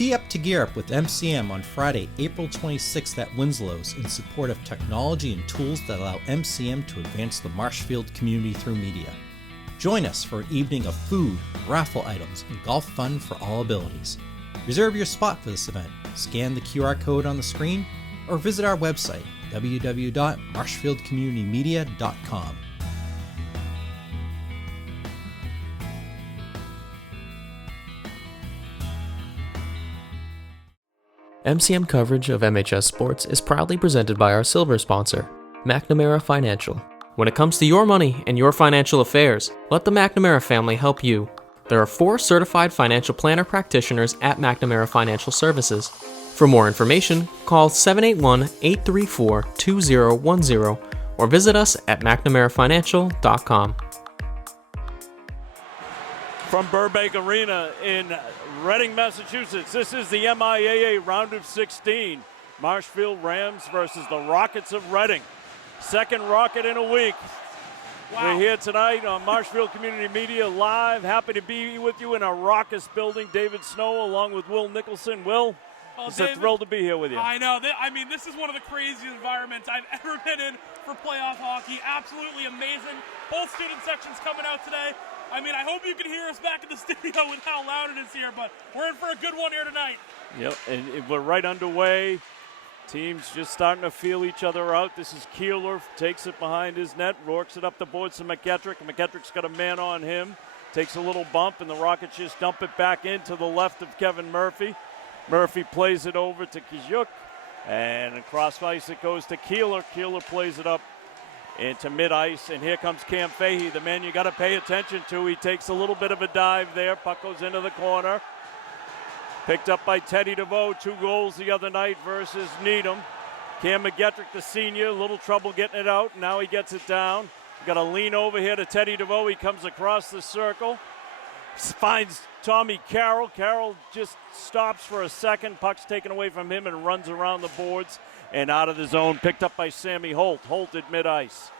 Tee up to gear up with MCM on Friday, April 26th at Winslow's in support of technology and tools that allow MCM to advance the Marshfield community through media. Join us for an evening of food, raffle items, and golf fun for all abilities. Reserve your spot for this event. Scan the QR code on the screen or visit our website, www.marshfieldcommunitymedia.com. MCM coverage of MHS sports is proudly presented by our silver sponsor, McNamara Financial. When it comes to your money and your financial affairs, let the McNamara family help you. There are 4 certified financial planner practitioners at McNamara Financial Services. For more information, call 781-834-2010 or visit us at mcnamarafinancial.com. From Burbank Arena in Reading, Massachusetts, this is the MIAA round of 16. Marshfield Rams versus the Rockets of Reading. Second Rocket in a week. Wow. We're here tonight on Marshfield Community Media Live. Happy to be with you in our raucous building. David Snow along with Will Nicholson. Will, it's a thrill to be here with you. I know. This is one of the craziest environments I've ever been in for playoff hockey. Absolutely amazing. Both student sections coming out today. I hope you can hear us back in the studio with how loud it is here, but we're in for a good one here tonight. Yep, and we're right underway. Teams just starting to feel each other out. This is Keeler, takes it behind his net, works it up the boards to McGettrick. McGettrick's got a man on him, takes a little bump, and the Rockets just dump it back into the left of Kevin Murphy. Murphy plays it over to Kijuk, and across ice it goes to Keeler. Keeler plays it up into mid-ice, and here comes Cam Fahey, the man you got to pay attention to. He takes a little bit of a dive there. Puck goes into the corner. Picked up by Teddy DeVoe, 2 goals the other night versus Needham. Cam McGettrick, the senior, a little trouble getting it out. Now he gets it down. Got to lean over here to Teddy DeVoe. He comes across the circle. Finds Tommy Carroll. Carroll just stops for a second. Puck's taken away from him and runs around the boards and out of the zone. Picked up by Sammy Holt. Holt at mid-ice.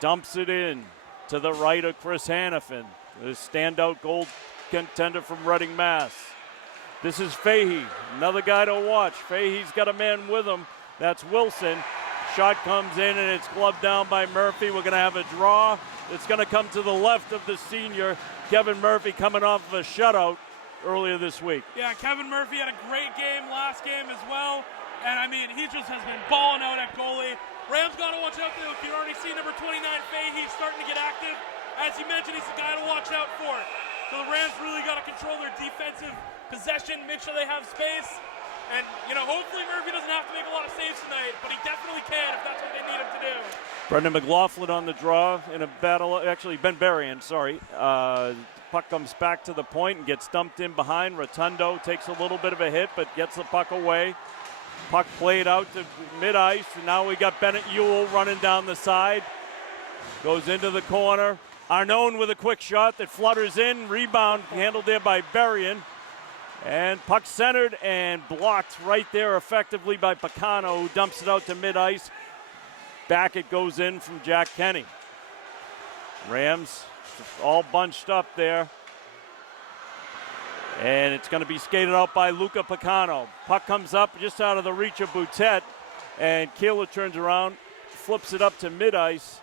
Dumps it in to the right of Chris Hannafin, the standout gold contender from Reading, Mass. This is Fahey, another guy to watch. Fahey's got a man with him. That's Wilson. Shot comes in and it's gloved down by Murphy. We're going to have a draw. It's going to come to the left of the senior, Kevin Murphy, coming off of a shutout earlier this week. Yeah, Kevin Murphy had a great game last game as well. And, he just has been balling out at goalie. Rams got to watch out there. You already see number 29, Fahey, starting to get active. As you mentioned, he's the guy to watch out for. So the Rams really got to control their defensive possession, make sure they have space. And, hopefully Murphy doesn't have to make a lot of saves tonight, but he definitely can if that's what they need him to do. Brendan McLaughlin on the draw in a battle. Actually, Ben Berrien, sorry. Puck comes back to the point and gets dumped in behind. Rotundo takes a little bit of a hit, but gets the puck away. Puck played out to mid-ice, and now we got Bennett Ewell running down the side. Goes into the corner. Arnone with a quick shot that flutters in. Rebound handled there by Berrien. And puck centered and blocked right there effectively by Picano, who dumps it out to mid-ice. Back it goes in from Jack Kenny. Rams all bunched up there. And it's going to be skated out by Luca Picano. Puck comes up just out of the reach of Boutet. And Keeler turns around, flips it up to mid-ice,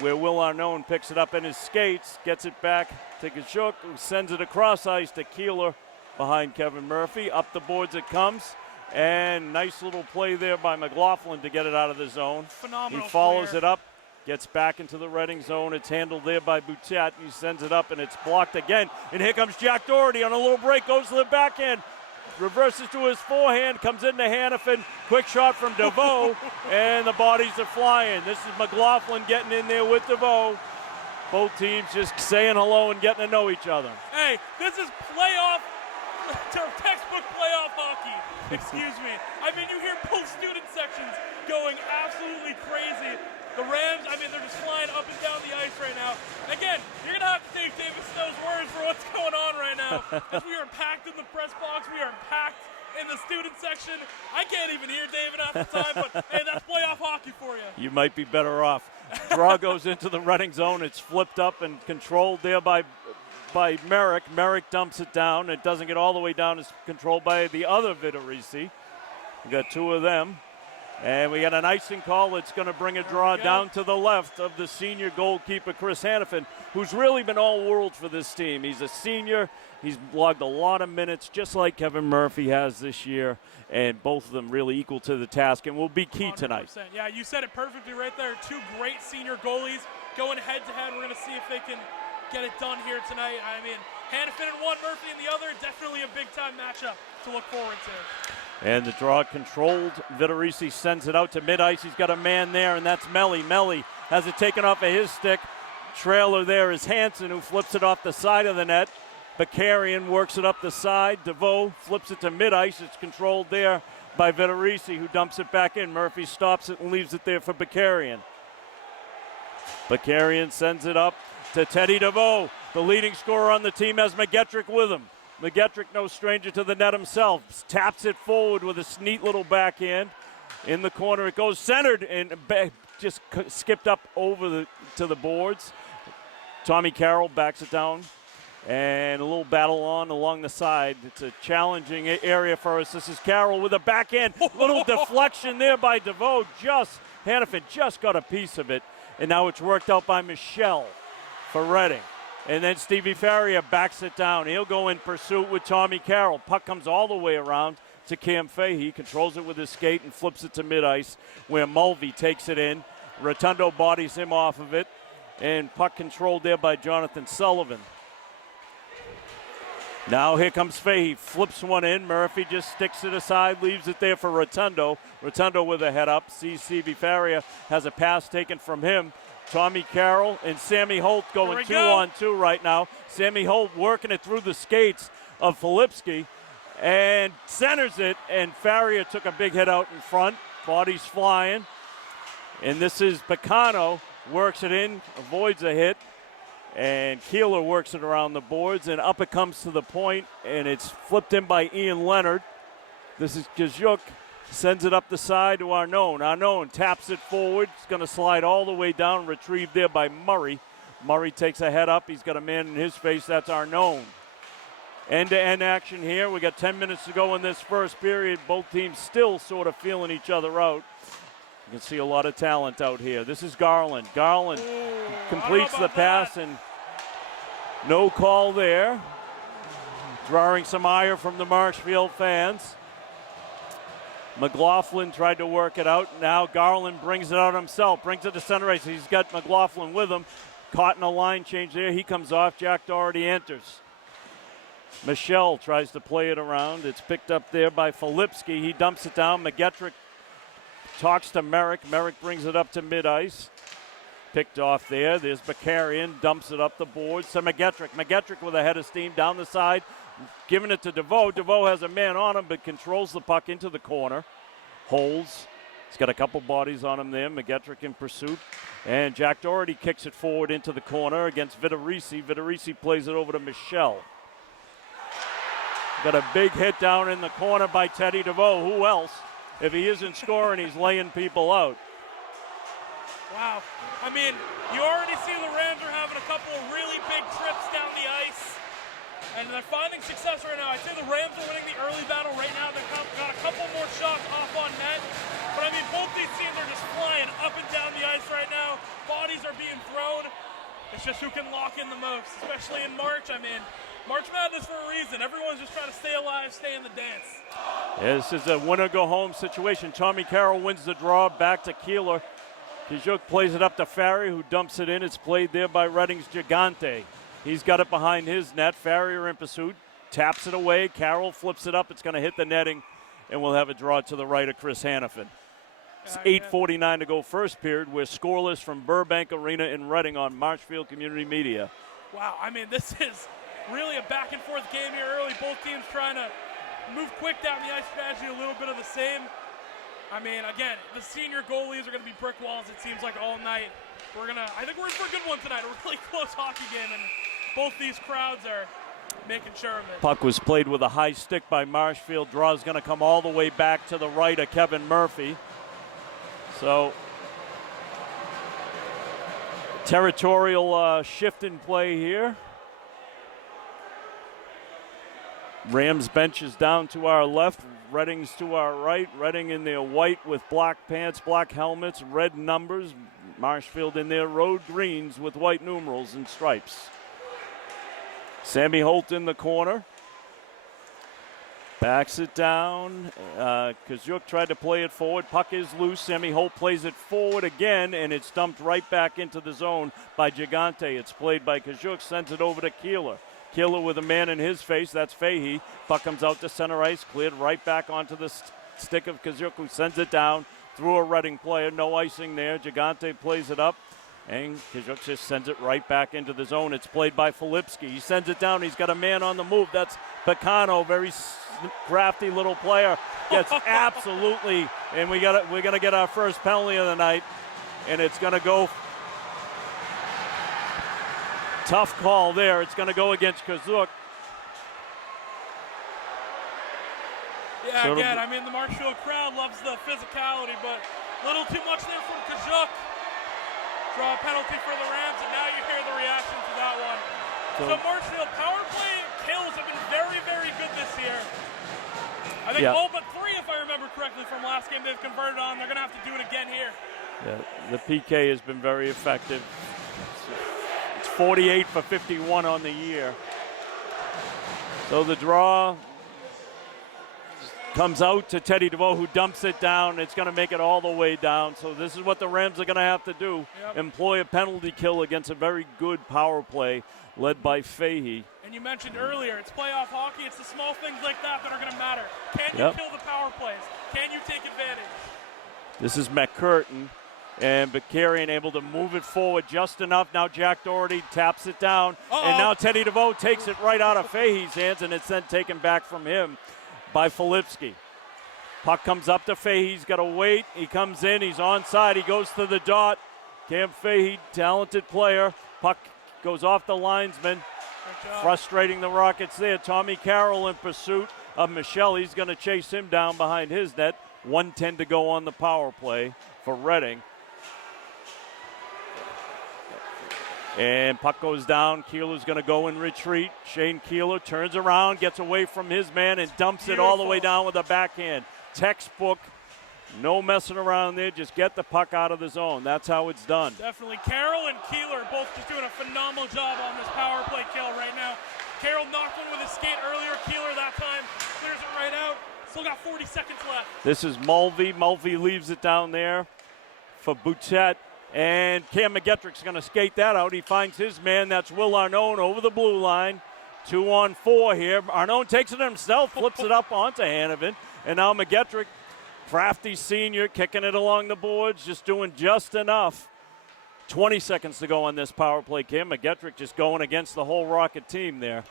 where Will Arnone picks it up in his skates, gets it back to Kachuk, who sends it across ice to Keeler behind Kevin Murphy. Up the boards it comes. And nice little play there by McLaughlin to get it out of the zone. Phenomenal. He follows player. it up. Gets back into the Reading zone. It's handled there by Boutet. He sends it up, and it's blocked again. And here comes Jack Doherty on a little break. Goes to the backhand. Reverses to his forehand. Comes into Hannafin. Quick shot from DeVoe. And the bodies are flying. This is McLaughlin getting in there with DeVoe. Both teams just saying hello and getting to know each other. Hey, this is playoff, textbook playoff hockey. Excuse me. You hear both student sections going absolutely crazy. The Rams, they're just flying up and down the ice right now. Again, you're going to have to take David Snow's words for what's going on right now. As we are packed in the press box, we are packed in the student section. I can't even hear David at the time, but hey, that's playoff hockey for you. You might be better off. Draw goes into the Reading zone. It's flipped up and controlled there by by Merrick. Merrick dumps it down. It doesn't get all the way down. It's controlled by the other Vitorisi. We got two of them. And we got an icing call that's going to bring a draw down to the left of the senior goalkeeper, Chris Hannafin, who's really been all-world for this team. He's a senior. He's logged a lot of minutes, just like Kevin Murphy has this year, and both of them really equal to the task and will be key 100%. tonight. Yeah, you said it perfectly right there. Two great senior goalies going head-to-head. We're going to see if they can get it done here tonight. I mean, Hannafin in one, Murphy in the other. Definitely a big-time matchup to look forward to. And the draw controlled. Vitorisi sends it out to mid-ice. He's got a man there, and that's Melly. Melly has it taken off of his stick. Trailer there is Hansen, who flips it off the side of the net. Bakarian works it up the side. DeVoe flips it to mid-ice. It's controlled there by Vitorisi, who dumps it back in. Murphy stops it and leaves it there for Bakarian. Bakarian sends it up to Teddy DeVoe. The leading scorer on the team has McGettrick with him. McGettrick, no stranger to the net himself, taps it forward with a neat little backhand. In the corner it goes, centered, and just skipped up over to the boards. Tommy Carroll backs it down, and a little battle on along the side. It's a challenging area for us. This is Carroll with a backhand. Little deflection there by DeVoe. Hannafin just got a piece of it, and now it's worked out by Michelle for Reading. And then Stevie Farrier backs it down. He'll go in pursuit with Tommy Carroll. Puck comes all the way around to Cam Fahey. Controls it with his skate and flips it to mid-ice, where Mulvey takes it in. Rotundo bodies him off of it. And puck controlled there by Jonathan Sullivan. Now here comes Fahey. Flips one in. Murphy just sticks it aside, leaves it there for Rotundo. Rotundo with a head up. Sees Stevie Farrier. Has a pass taken from him. Tommy Carroll and Sammy Holt going 2-on-2 right now. Sammy Holt working it through the skates of Filipski and centers it, and Farrier took a big hit out in front. Body's flying. And this is Picano, works it in, avoids a hit, and Keeler works it around the boards, and up it comes to the point, and it's flipped in by Ian Leonard. This is Kajuk. Sends it up the side to Arnone. Arnone taps it forward. It's going to slide all the way down, retrieved there by Murray. Murray takes a head up. He's got a man in his face. That's Arnone. End-to-end action here. We got 10 minutes to go in this first period. Both teams still sort of feeling each other out. You can see a lot of talent out here. This is Garland. Garland completes the pass, and no call there. Drawing some ire from the Marshfield fans. McLaughlin tried to work it out. Now Garland brings it out himself, brings it to center ice. He's got McLaughlin with him. Caught in a line change there. He comes off. Jack Doherty enters. Michelle tries to play it around. It's picked up there by Filipski. He dumps it down. McGettrick talks to Merrick. Merrick brings it up to mid-ice. Picked off there. There's Bakarian. Dumps it up the boards to McGettrick. McGettrick with a head of steam down the side. Giving it to DeVoe. DeVoe has a man on him, but controls the puck into the corner. Holds. He's got a couple bodies on him there. McGettrick in pursuit. And Jack Doherty kicks it forward into the corner against Vitorisi. Vitorisi plays it over to Michelle. Got a big hit down in the corner by Teddy DeVoe. Who else? If he isn't scoring, he's laying people out. Wow. I mean, you already see the Rams are having a couple of really big trips down the ice. And they're finding success right now. I'd say the Rams are winning the early battle right now. They've got a couple more shots off on net. But, I mean, both these teams are just flying up and down the ice right now. Bodies are being thrown. It's just who can lock in the most, especially in March. I mean, March Madness for a reason. Everyone's just trying to stay alive, stay in the dance. Yeah, this is a winner-go-home situation. Tommy Carroll wins the draw back to Keeler. Kijuk plays it up to Farrier, who dumps it in. It's played there by Reading's Gigante. He's got it behind his net. Farrier in pursuit. Taps it away. Carroll flips it up. It's going to hit the netting, and we'll have a draw to the right of Chris Hannafin. It's 8:49 to go first period. We're scoreless from Burbank Arena in Reading on Marshfield Community Media. Wow, I mean, this is really a back-and-forth game here early. Both teams trying to move quick down the ice, strategy, a little bit of the same. I mean, again, the senior goalies are going to be brick walls, it seems like, all night. I think we're in for a good one tonight, a really close hockey game, and both these crowds are making sure of it. Puck was played with a high stick by Marshfield. Draw is going to come all the way back to the right of Kevin Murphy. So, territorial shift in play here. Rams bench is down to our left. Reading's to our right. Reading in their white with black pants, black helmets, red numbers. Marshfield in their road greens with white numerals and stripes. Sammy Holt in the corner. Backs it down. Kazuk tried to play it forward. Puck is loose. Sammy Holt plays it forward again, and it's dumped right back into the zone by Gigante. It's played by Kazuk, sends it over to Keeler. Keeler with a man in his face. That's Fahey. Puck comes out to center ice, cleared right back onto the stick of Kazuk, who sends it down through a Reading player. No icing there. Gigante plays it up. And Kazuk just sends it right back into the zone. It's played by Filipski. He sends it down. He's got a man on the move. That's Picano, very crafty little player. Gets absolutely, and we're gonna get our first penalty of the night, and it's gonna go. Tough call there. It's gonna go against Kazuk. Yeah, again, I mean the Marshfield crowd loves the physicality, but a little too much there from Kazuk. Draw a penalty for the Rams, and now you hear the reaction to that one. So Marshfield power play kills have been very, very good this year. I think all but 3, if I remember correctly, from last game they've converted on. They're going to have to do it again here. Yeah, the PK has been very effective. It's 48 for 51 on the year. So the draw comes out to Teddy DeVoe, who dumps it down. It's going to make it all the way down. So this is what the Rams are going to have to do. Employ a penalty kill against a very good power play led by Fahey. And you mentioned earlier, it's playoff hockey. It's the small things like that that are going to matter. Can you kill the power plays? Can you take advantage? This is McCurtain, and Bakarian able to move it forward just enough. Now Jack Doherty taps it down, and now Teddy DeVoe takes it right out of Fahey's hands, and it's then taken back from him by Filipski. Puck comes up to Fahey. He's got to wait. He comes in. He's onside. He goes to the dot. Cam Fahey, talented player. Puck goes off the linesman, frustrating the Rockets there. Tommy Carroll in pursuit of Michelle. He's going to chase him down behind his net. 1:10 to go on the power play for Reading. And puck goes down. Keeler's going to go in retreat. Shane Keeler turns around, gets away from his man, and dumps it all the way down with a backhand. Textbook. No messing around there. Just get the puck out of the zone. That's how it's done. Definitely. Carroll and Keeler both just doing a phenomenal job on this power play kill right now. Carroll knocked one with his skate earlier. Keeler that time clears it right out. Still got 40 seconds left. This is Mulvey. Mulvey leaves it down there for Boutet. And Cam McGettrick's going to skate that out. He finds his man. That's Will Arnone over the blue line. 2-on-4 here. Arnone takes it himself, flips it up onto Hanovan. And now McGettrick, crafty senior, kicking it along the boards, just doing just enough. 20 seconds to go on this power play. Cam McGettrick just going against the whole Rocket team there.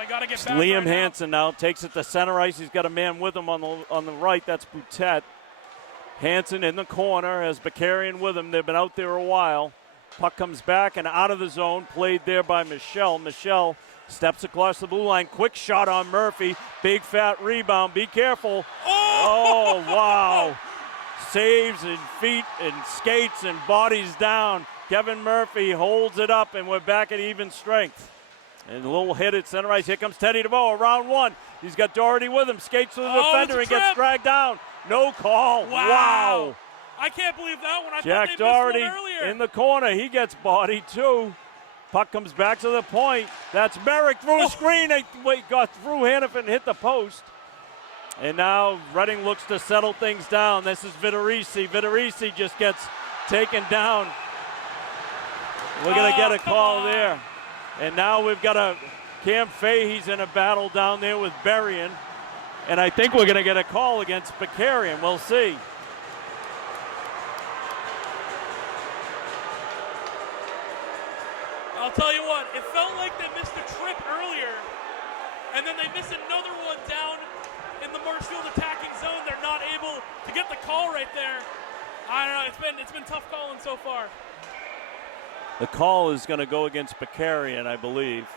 They got to get back Liam right Hansen now takes it to center ice. He's got a man with him on the right. That's Boutet. Hansen in the corner has Bakarian with him. They've been out there a while. Puck comes back and out of the zone. Played there by Michelle. Michelle steps across the blue line. Quick shot on Murphy. Big fat rebound. Be careful. Oh, wow. Saves and feet and skates and bodies down. Kevin Murphy holds it up, and we're back at even strength. And a little hit at center ice. Here comes Teddy DeVoe, around one. He's got Doherty with him. Skates to the defender and gets dragged down. No call. Wow. I can't believe that one. Jack Doherty in the corner. He gets bodied too. Puck comes back to the point. That's Merrick through a screen. They got through Hannafin and hit the post. And now Reading looks to settle things down. This is Vitorisi. Vitorisi just gets taken down. We're going to get a call there. And now we've got Cam Fahey's in a battle down there with Berrien. And I think we're going to get a call against Bakarian. We'll see. I'll tell you what, it felt like they missed a trip earlier, and then they missed another one down in the Marshfield attacking zone. They're not able to get the call right there. I don't know, it's been tough calling so far. The call is going to go against Bakarian, I believe.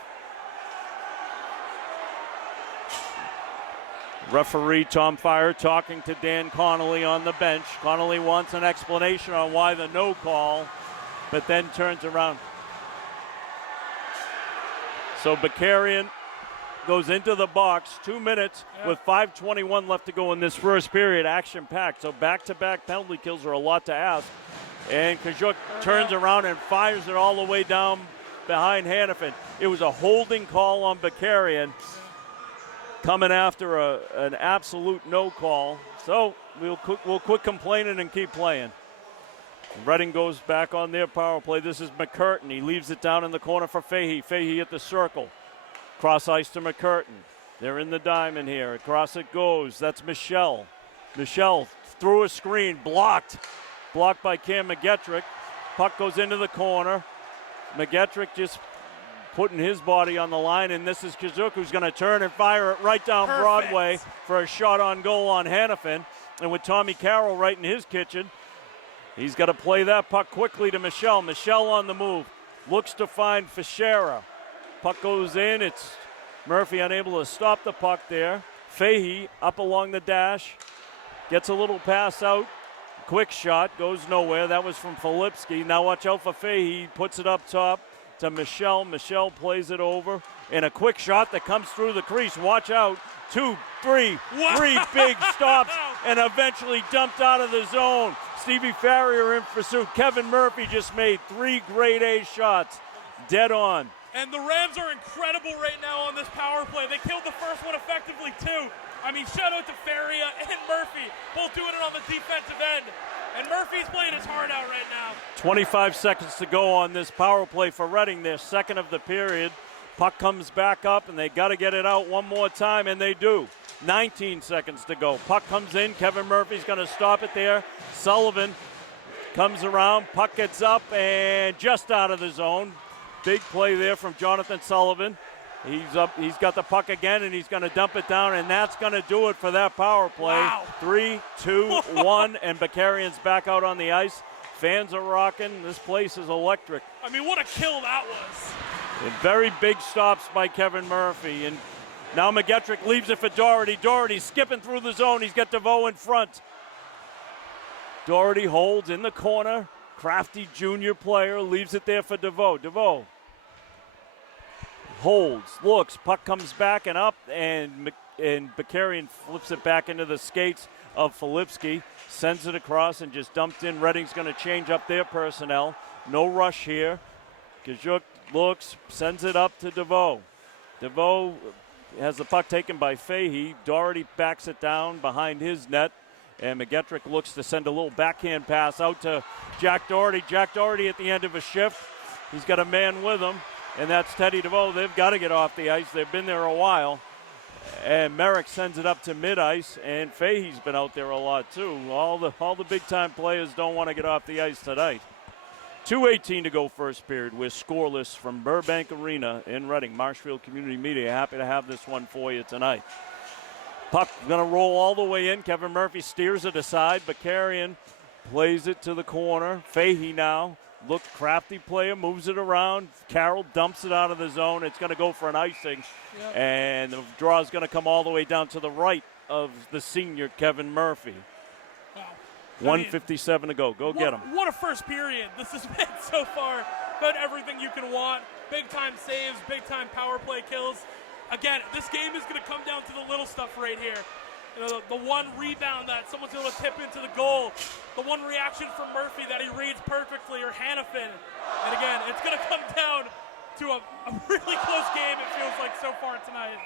Referee Tom Fire talking to Dan Connolly on the bench. Connolly wants an explanation on why the no call, but then turns around. So Bakarian goes into the box. 2 minutes with 5:21 left to go in this first period. Action-packed. So back-to-back penalty kills are a lot to ask. And Kajuk turns around and fires it all the way down behind Hannafin. It was a holding call on Bakarian, coming after an absolute no call. So we'll quit complaining and keep playing. Reading goes back on their power play. This is McCurtain. He leaves it down in the corner for Fahey. Fahey at the circle. Cross ice to McCurtain. They're in the diamond here. Across it goes. That's Michelle. Michelle through a screen. Blocked. Blocked by Cam McGettrick. Puck goes into the corner. McGettrick just putting his body on the line, and this is Kazuk, who's going to turn and fire it right down Broadway for a shot on goal on Hannafin. And with Tommy Carroll right in his kitchen, he's got to play that puck quickly to Michelle. Michelle on the move. Looks to find Fischera. Puck goes in. It's Murphy unable to stop the puck there. Fahey up along the dash. Gets a little pass out. Quick shot. Goes nowhere. That was from Filipski. Now watch out for Fahey. He puts it up top to Michelle. Michelle plays it over. And a quick shot that comes through the crease. Watch out. 2, 3, three big stops and eventually dumped out of the zone. Stevie Farrier in pursuit. Kevin Murphy just made 3 grade A shots. Dead on. And the Rams are incredible right now on this power play. They killed the first one effectively, too. I mean, shout out to Faria and Murphy, both doing it on the defensive end. And Murphy's playing his heart out right now. 25 seconds to go on this power play for Reading, their second of the period. Puck comes back up, and they got to get it out one more time, and they do. 19 seconds to go. Puck comes in. Kevin Murphy's going to stop it there. Sullivan comes around. Puck gets up and just out of the zone. Big play there from Jonathan Sullivan. He's up. He's got the puck again, and he's going to dump it down, and that's going to do it for that power play. Wow. 3, 2, 1, and Bakarian's back out on the ice. Fans are rocking. This place is electric. I mean, what a kill that was. And very big stops by Kevin Murphy. And now McGettrick leaves it for Doherty. Doherty skipping through the zone. He's got DeVoe in front. Doherty holds in the corner. Crafty junior player leaves it there for DeVoe. DeVoe holds, looks, puck comes back and up, and Bakarian flips it back into the skates of Filipski. Sends it across and just dumped in. Reading's going to change up their personnel. No rush here. Kajuk looks, sends it up to DeVoe. DeVoe has the puck taken by Fahey. Doherty backs it down behind his net. And McGettrick looks to send a little backhand pass out to Jack Doherty. Jack Doherty at the end of a shift. He's got a man with him, and that's Teddy DeVoe. They've got to get off the ice. They've been there a while. And Merrick sends it up to mid-ice, and Fahey's been out there a lot too. All the big-time players don't want to get off the ice tonight. 2:18 to go first period. We're scoreless from Burbank Arena in Reading. Marshfield Community Media happy to have this one for you tonight. Puck going to roll all the way in. Kevin Murphy steers it aside. Bakarian plays it to the corner. Fahey now. Look, crafty player, moves it around. Carroll dumps it out of the zone. It's going to go for an icing. Yep. And the draw is going to come all the way down to the right of the senior, Kevin Murphy. Wow. 1:57 to go. Go get him. What a first period this has been so far. About everything you can want. Big-time saves, big-time power play kills. Again, this game is going to come down to the little stuff right here. You know, the one rebound that someone's able to tip into the goal, the one reaction from Murphy that he reads perfectly, or Hannafin. And again, it's going to come down to a really close game, it feels like, so far tonight.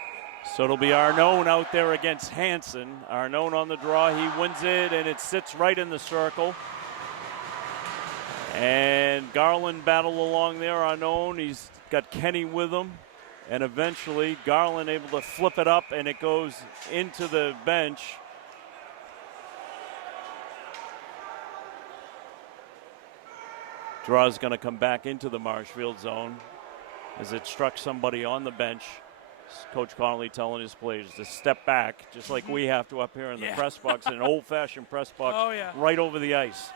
So it'll be Arnone out there against Hansen. Arnone on the draw. He wins it, and it sits right in the circle. And Garland battle along there. Arnone, he's got Kenny with him. And eventually, Garland able to flip it up, and it goes into the bench. Draw's going to come back into the Marshfield zone as it struck somebody on the bench. Coach Connolly telling his players to step back, just like we have to up here in the press box, an old-fashioned press box right over the ice.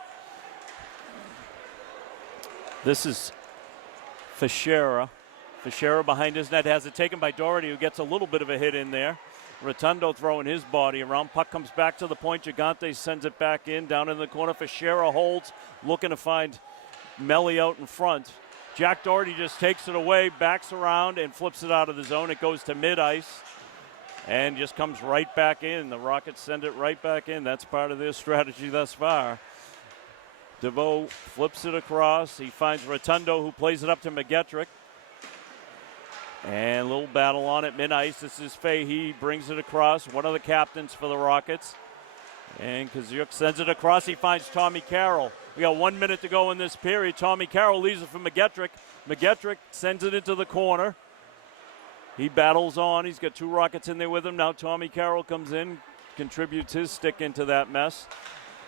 This is Fischera. Fischera behind his net has it taken by Doherty, who gets a little bit of a hit in there. Rotundo throwing his body around. Puck comes back to the point. Gigante sends it back in, down in the corner. Fischera holds, looking to find Melly out in front. Jack Doherty just takes it away, backs around, and flips it out of the zone. It goes to mid-ice and just comes right back in. The Rockets send it right back in. That's part of their strategy thus far. DeVoe flips it across. He finds Rotundo, who plays it up to McGettrick. And a little battle on it, mid-ice. This is Fahey, brings it across. One of the captains for the Rockets. And Kazuk sends it across. He finds Tommy Carroll. We got 1 minute to go in this period. Tommy Carroll leaves it for McGettrick. McGettrick sends it into the corner. He battles on. He's got 2 Rockets in there with him. Now Tommy Carroll comes in, contributes his stick into that mess.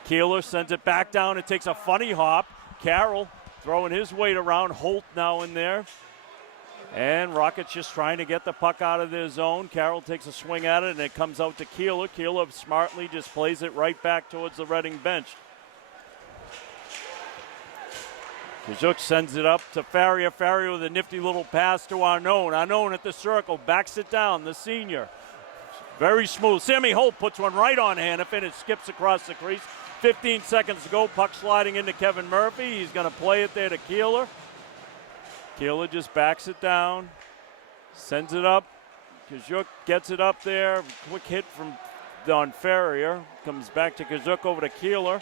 Keeler sends it back down. It takes a funny hop. Carroll throwing his weight around. Holt now in there. And Rockets just trying to get the puck out of their zone. Carroll takes a swing at it, and it comes out to Keeler. Keeler smartly just plays it right back towards the Reading bench. Kazuk sends it up to Farrier. Farrier with a nifty little pass to Arnone. Arnone at the circle, backs it down, the senior. Very smooth. Sammy Holt puts one right on Hannafin. It skips across the crease. 15 seconds to go. Puck sliding into Kevin Murphy. He's going to play it there to Keeler. Keeler just backs it down, sends it up. Kazuk gets it up there. Quick hit from Don Ferrier. Comes back to Kazuk over to Keeler.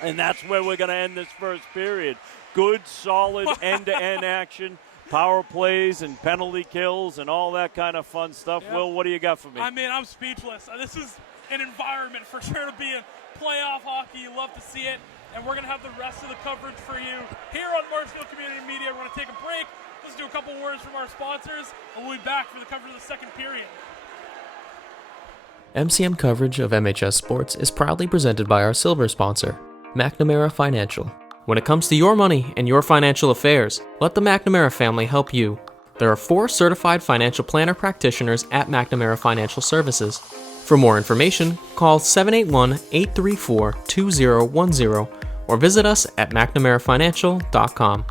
And that's where we're going to end this first period. Good, solid end-to-end action. Power plays and penalty kills and all that kind of fun stuff. Yep. Will, what do you got for me? I mean, I'm speechless. This is an environment for sure to be in playoff hockey. You love to see it. And we're going to have the rest of the coverage for you here on Marshfield Community Media. We're going to take a break. Let's do a couple words from our sponsors, and we'll be back for the coverage of the second period. MCM coverage of MHS Sports is proudly presented by our silver sponsor, McNamara Financial. When it comes to your money and your financial affairs, let the McNamara family help you. There are 4 certified financial planner practitioners at McNamara Financial Services. For more information, call 781-834-2010 or visit us at McNamaraFinancial.com.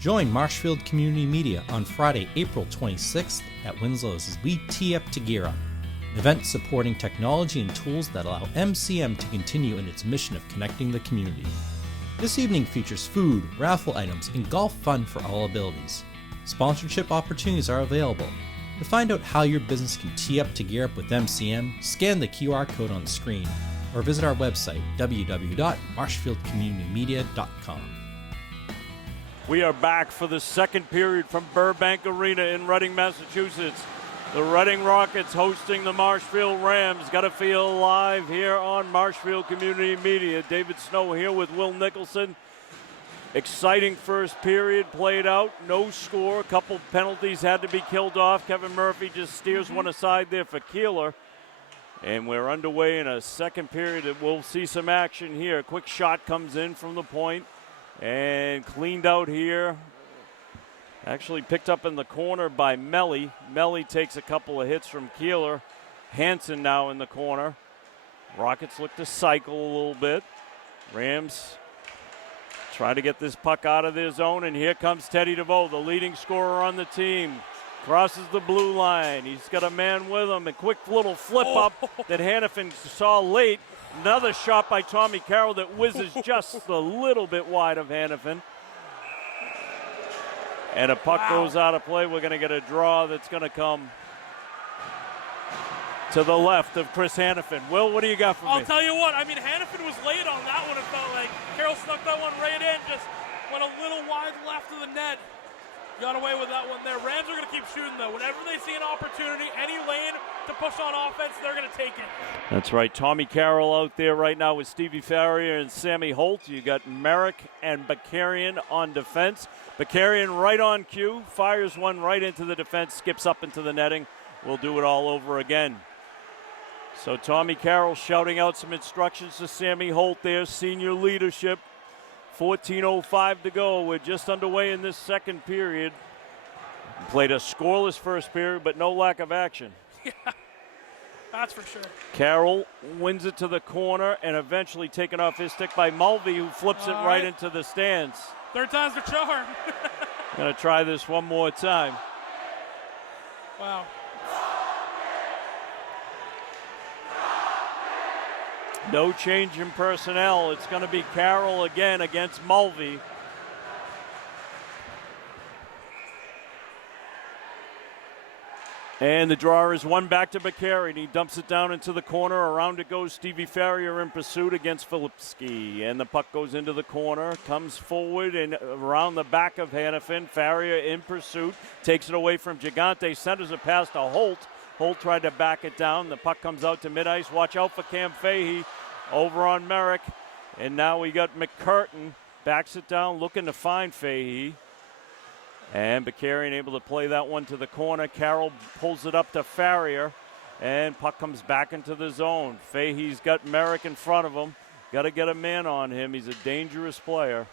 Join Marshfield Community Media on Friday, April 26th at Winslow's as we tee up to gear up, an event supporting technology and tools that allow MCM to continue in its mission of connecting the community. This evening features food, raffle items, and golf fun for all abilities. Sponsorship opportunities are available. To find out how your business can tee up to gear up with MCM, scan the QR code on the screen or visit our website, www.marshfieldcommunitymedia.com. We are back for the second period from Burbank Arena in Reading, Massachusetts. The Reading Rockets hosting the Marshfield Rams. Got to feel live here on Marshfield Community Media. David Snow here with Will Nicholson. Exciting first period played out. No score. A couple penalties had to be killed off. Kevin Murphy just steers one aside there for Keeler. And we're underway in a second period. We'll see some action here. A quick shot comes in from the point and cleaned out here. Actually picked up in the corner by Melly. Melly takes a couple of hits from Keeler. Hansen now in the corner. Rockets look to cycle a little bit. Rams try to get this puck out of their zone, and here comes Teddy DeVoe, the leading scorer on the team. Crosses the blue line. He's got a man with him. A quick little flip up that Hannafin saw late. Another shot by Tommy Carroll that whizzes just a little bit wide of Hannafin. And a puck goes out of play. We're going to get a draw that's going to come to the left of Chris Hannafin. Will, what do you got for me? I'll tell you what. I mean, Hannafin was late on that one. It felt like Carroll snuck that one right in. Just went a little wide left of the net. Got away with that one there. Rams are going to keep shooting, though. Whenever they see an opportunity, any lane to push on offense, they're going to take it. That's right. Tommy Carroll out there right now with Stevie Farrier and Sammy Holt. You got Merrick and Bakarian on defense. Bakarian right on cue, fires one right into the defense, skips up into the netting. We'll do it all over again. So Tommy Carroll shouting out some instructions to Sammy Holt there, senior leadership. 14:05 to go. We're just underway in this second period. Played a scoreless first period, but no lack of action. Yeah, that's for sure. Carroll wins it to the corner and eventually taken off his stick by Mulvey, who flips it right into the stands. Third time's the charm. Gonna try this one more time. Wow. No change in personnel. It's going to be Carroll again against Mulvey. And the draw is one back to Bakary. He dumps it down into the corner. Around it goes Stevie Farrier in pursuit against Filipski. And the puck goes into the corner, comes forward and around the back of Hannafin. Farrier in pursuit, takes it away from Gigante, centers it past to Holt. Holt tried to back it down. The puck comes out to mid-ice. Watch out for Cam Fahey over on Merrick. And now we got McCurtain. Backs it down, looking to find Fahey. And Bakarian able to play that one to the corner. Carroll pulls it up to Farrier. And puck comes back into the zone. Fahey's got Merrick in front of him. Got to get a man on him. He's a dangerous player.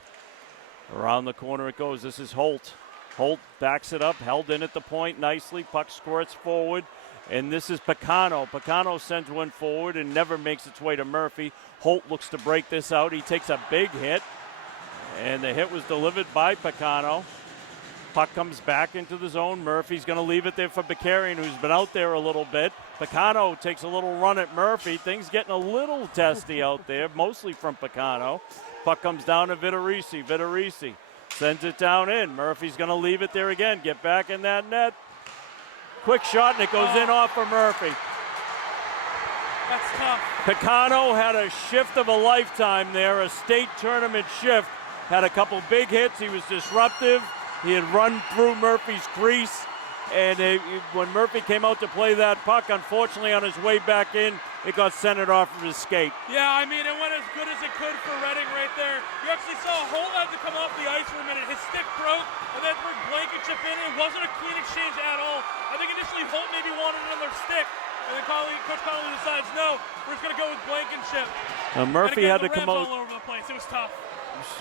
Around the corner it goes. This is Holt. Holt backs it up, held in at the point nicely. Puck squirts forward. And this is Picano. Picano sends one forward and never makes its way to Murphy. Holt looks to break this out. He takes a big hit. And the hit was delivered by Picano. Puck comes back into the zone. Murphy's going to leave it there for Bakarian, who's been out there a little bit. Picano takes a little run at Murphy. Things getting a little testy out there, mostly from Picano. Puck comes down to Vitorisi. Vitorisi sends it down in. Murphy's going to leave it there again. Get back in that net. Quick shot, and it goes in off for Murphy. That's tough. Picano had a shift of a lifetime there, a state tournament shift. Had a couple big hits. He was disruptive. He had run through Murphy's crease, and when Murphy came out to play that puck, unfortunately on his way back in, it got centered off of his skate. Yeah, I mean, it went as good as it could for Redding right there. You actually saw Holt had to come off the ice for a minute. His stick broke, and then bring Blankenship in. It wasn't a clean exchange at all. I think initially Holt maybe wanted another stick, and then Coach Connolly decides, no, we're just going to go with Blankenship. Murphy again, had to come out. all over the place. It was tough.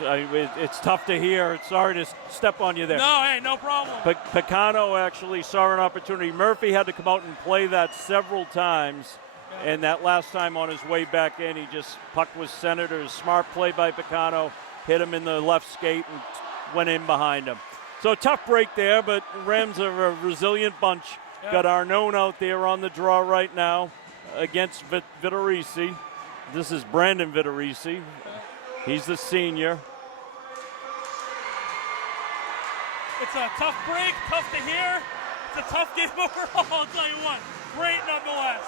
It's tough to hear. Sorry to step on you there. No, hey, no problem. Picano actually saw an opportunity. Murphy had to come out and play that several times. Yeah. And that last time on his way back in, puck was centered. It was a smart play by Picano. Hit him in the left skate and went in behind him. So tough break there, but Rams are a resilient bunch. Yeah. Got Arnone out there on the draw right now against Vitorisi. This is Brandon Vitorisi. He's the senior. It's a tough break, tough to hear. It's a tough game overall, I'll tell you what. Great nonetheless.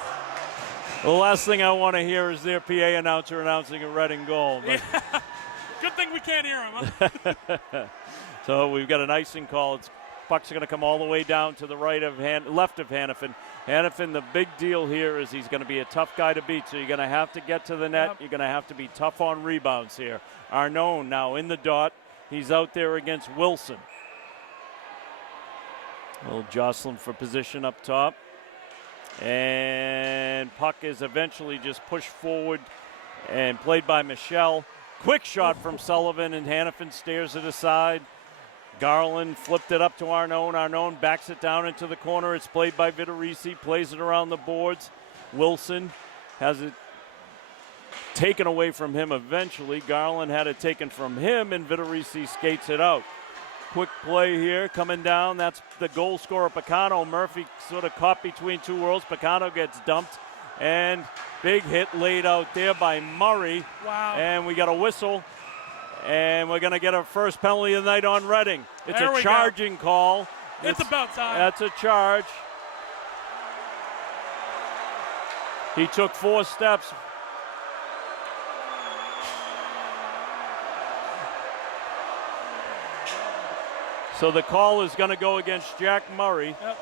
The last thing I want to hear is their PA announcer announcing a Reading goal. Yeah. Good thing we can't hear him, huh? So we've got an icing call. Puck's going to come all the way down to the left of Hannafin. Hannafin, the big deal here is he's going to be a tough guy to beat, so you're going to have to get to the net. Yep. You're going to have to be tough on rebounds here. Arnone now in the dot. He's out there against Wilson. A little jostling for position up top. And puck is eventually just pushed forward and played by Michelle. Quick shot from Sullivan, and Hannafin stares it aside. Garland flipped it up to Arnone. Arnone backs it down into the corner. It's played by Vitorisi, plays it around the boards. Wilson has it taken away from him eventually. Garland had it taken from him, and Vitorisi skates it out. Quick play here coming down. That's the goal scorer, Picano. Murphy sort of caught between two worlds. Picano gets dumped, and big hit laid out there by Murray. Wow. And we got a whistle. And we're going to get our first penalty of the night on Reading. It's a charging call. It's about time. That's a charge. He took 4 steps. So the call is going to go against Jack Murray. Yep.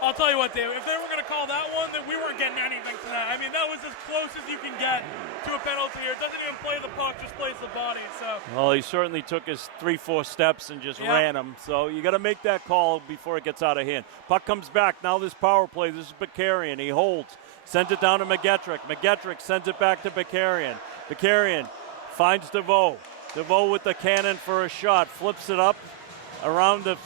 I'll tell you what, Dave, if they were going to call that one, then we weren't getting anything tonight. I mean, that was as close as you can get to a penalty here. It doesn't even play the puck, just plays the body. So. Well, he certainly took his 3-4 steps and just ran them. So you got to make that call before it gets out of hand. Puck comes back. Now this power play. This is Bakarian. He holds. Sends it down to McGettrick. McGettrick sends it back to Bakarian. Bakarian finds DeVoe. DeVoe with the cannon for a shot. Flips it up around the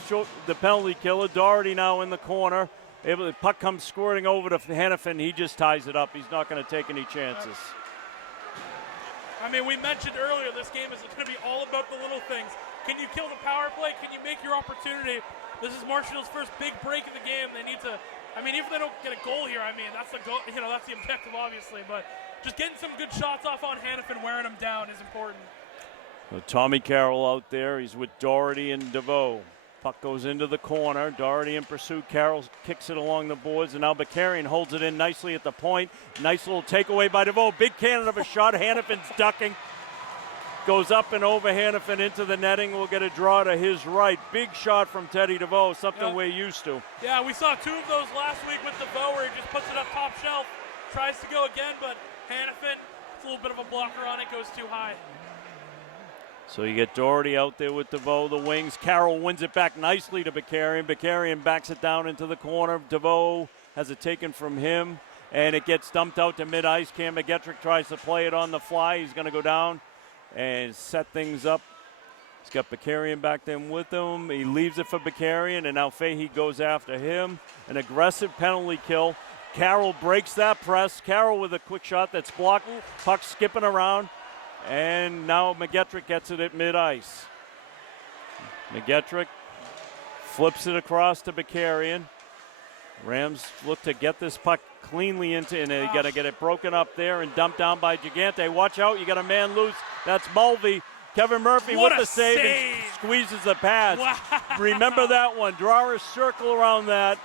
penalty killer. Doherty now in the corner. The puck comes squirting over to Hannafin. He just ties it up. He's not going to take any chances. I mean, we mentioned earlier this game is going to be all about the little things. Can you kill the power play? Can you make your opportunity? This is Marshfield's first big break of the game. They need to, I mean, even if they don't get a goal here, I mean, that's the goal, that's the objective, obviously. But just getting some good shots off on Hannafin, wearing him down is important. So Tommy Carroll out there. He's with Doherty and DeVoe. Puck goes into the corner. Doherty in pursuit. Carroll kicks it along the boards, and now Bakarian holds it in nicely at the point. Nice little takeaway by DeVoe. Big cannon of a shot. Hannafin's ducking. Goes up and over Hannafin into the netting. We'll get a draw to his right. Big shot from Teddy DeVoe, something we're used to. Yeah, we saw 2 of those last week with DeVoe where he just puts it up top shelf. Tries to go again, but Hannafin, it's a little bit of a blocker on it, goes too high. So you get Doherty out there with DeVoe, the wings. Carroll wins it back nicely to Bakarian. Bakarian backs it down into the corner. DeVoe has it taken from him, and it gets dumped out to mid-ice. Cam McGettrick tries to play it on the fly. He's going to go down and set things up. He's got Bakarian back then with him. He leaves it for Bakarian, and now Fahey goes after him. An aggressive penalty kill. Carroll breaks that press. Carroll with a quick shot that's blocked. Puck skipping around. And now McGettrick gets it at mid-ice. McGettrick flips it across to Bakarian. Rams look to get this puck cleanly into, and they got to get it broken up there and dumped down by Gigante. Watch out, you got a man loose. That's Mulvey. Kevin Murphy with the save and squeezes the pads. Wow. Remember that one. Draw a circle around that.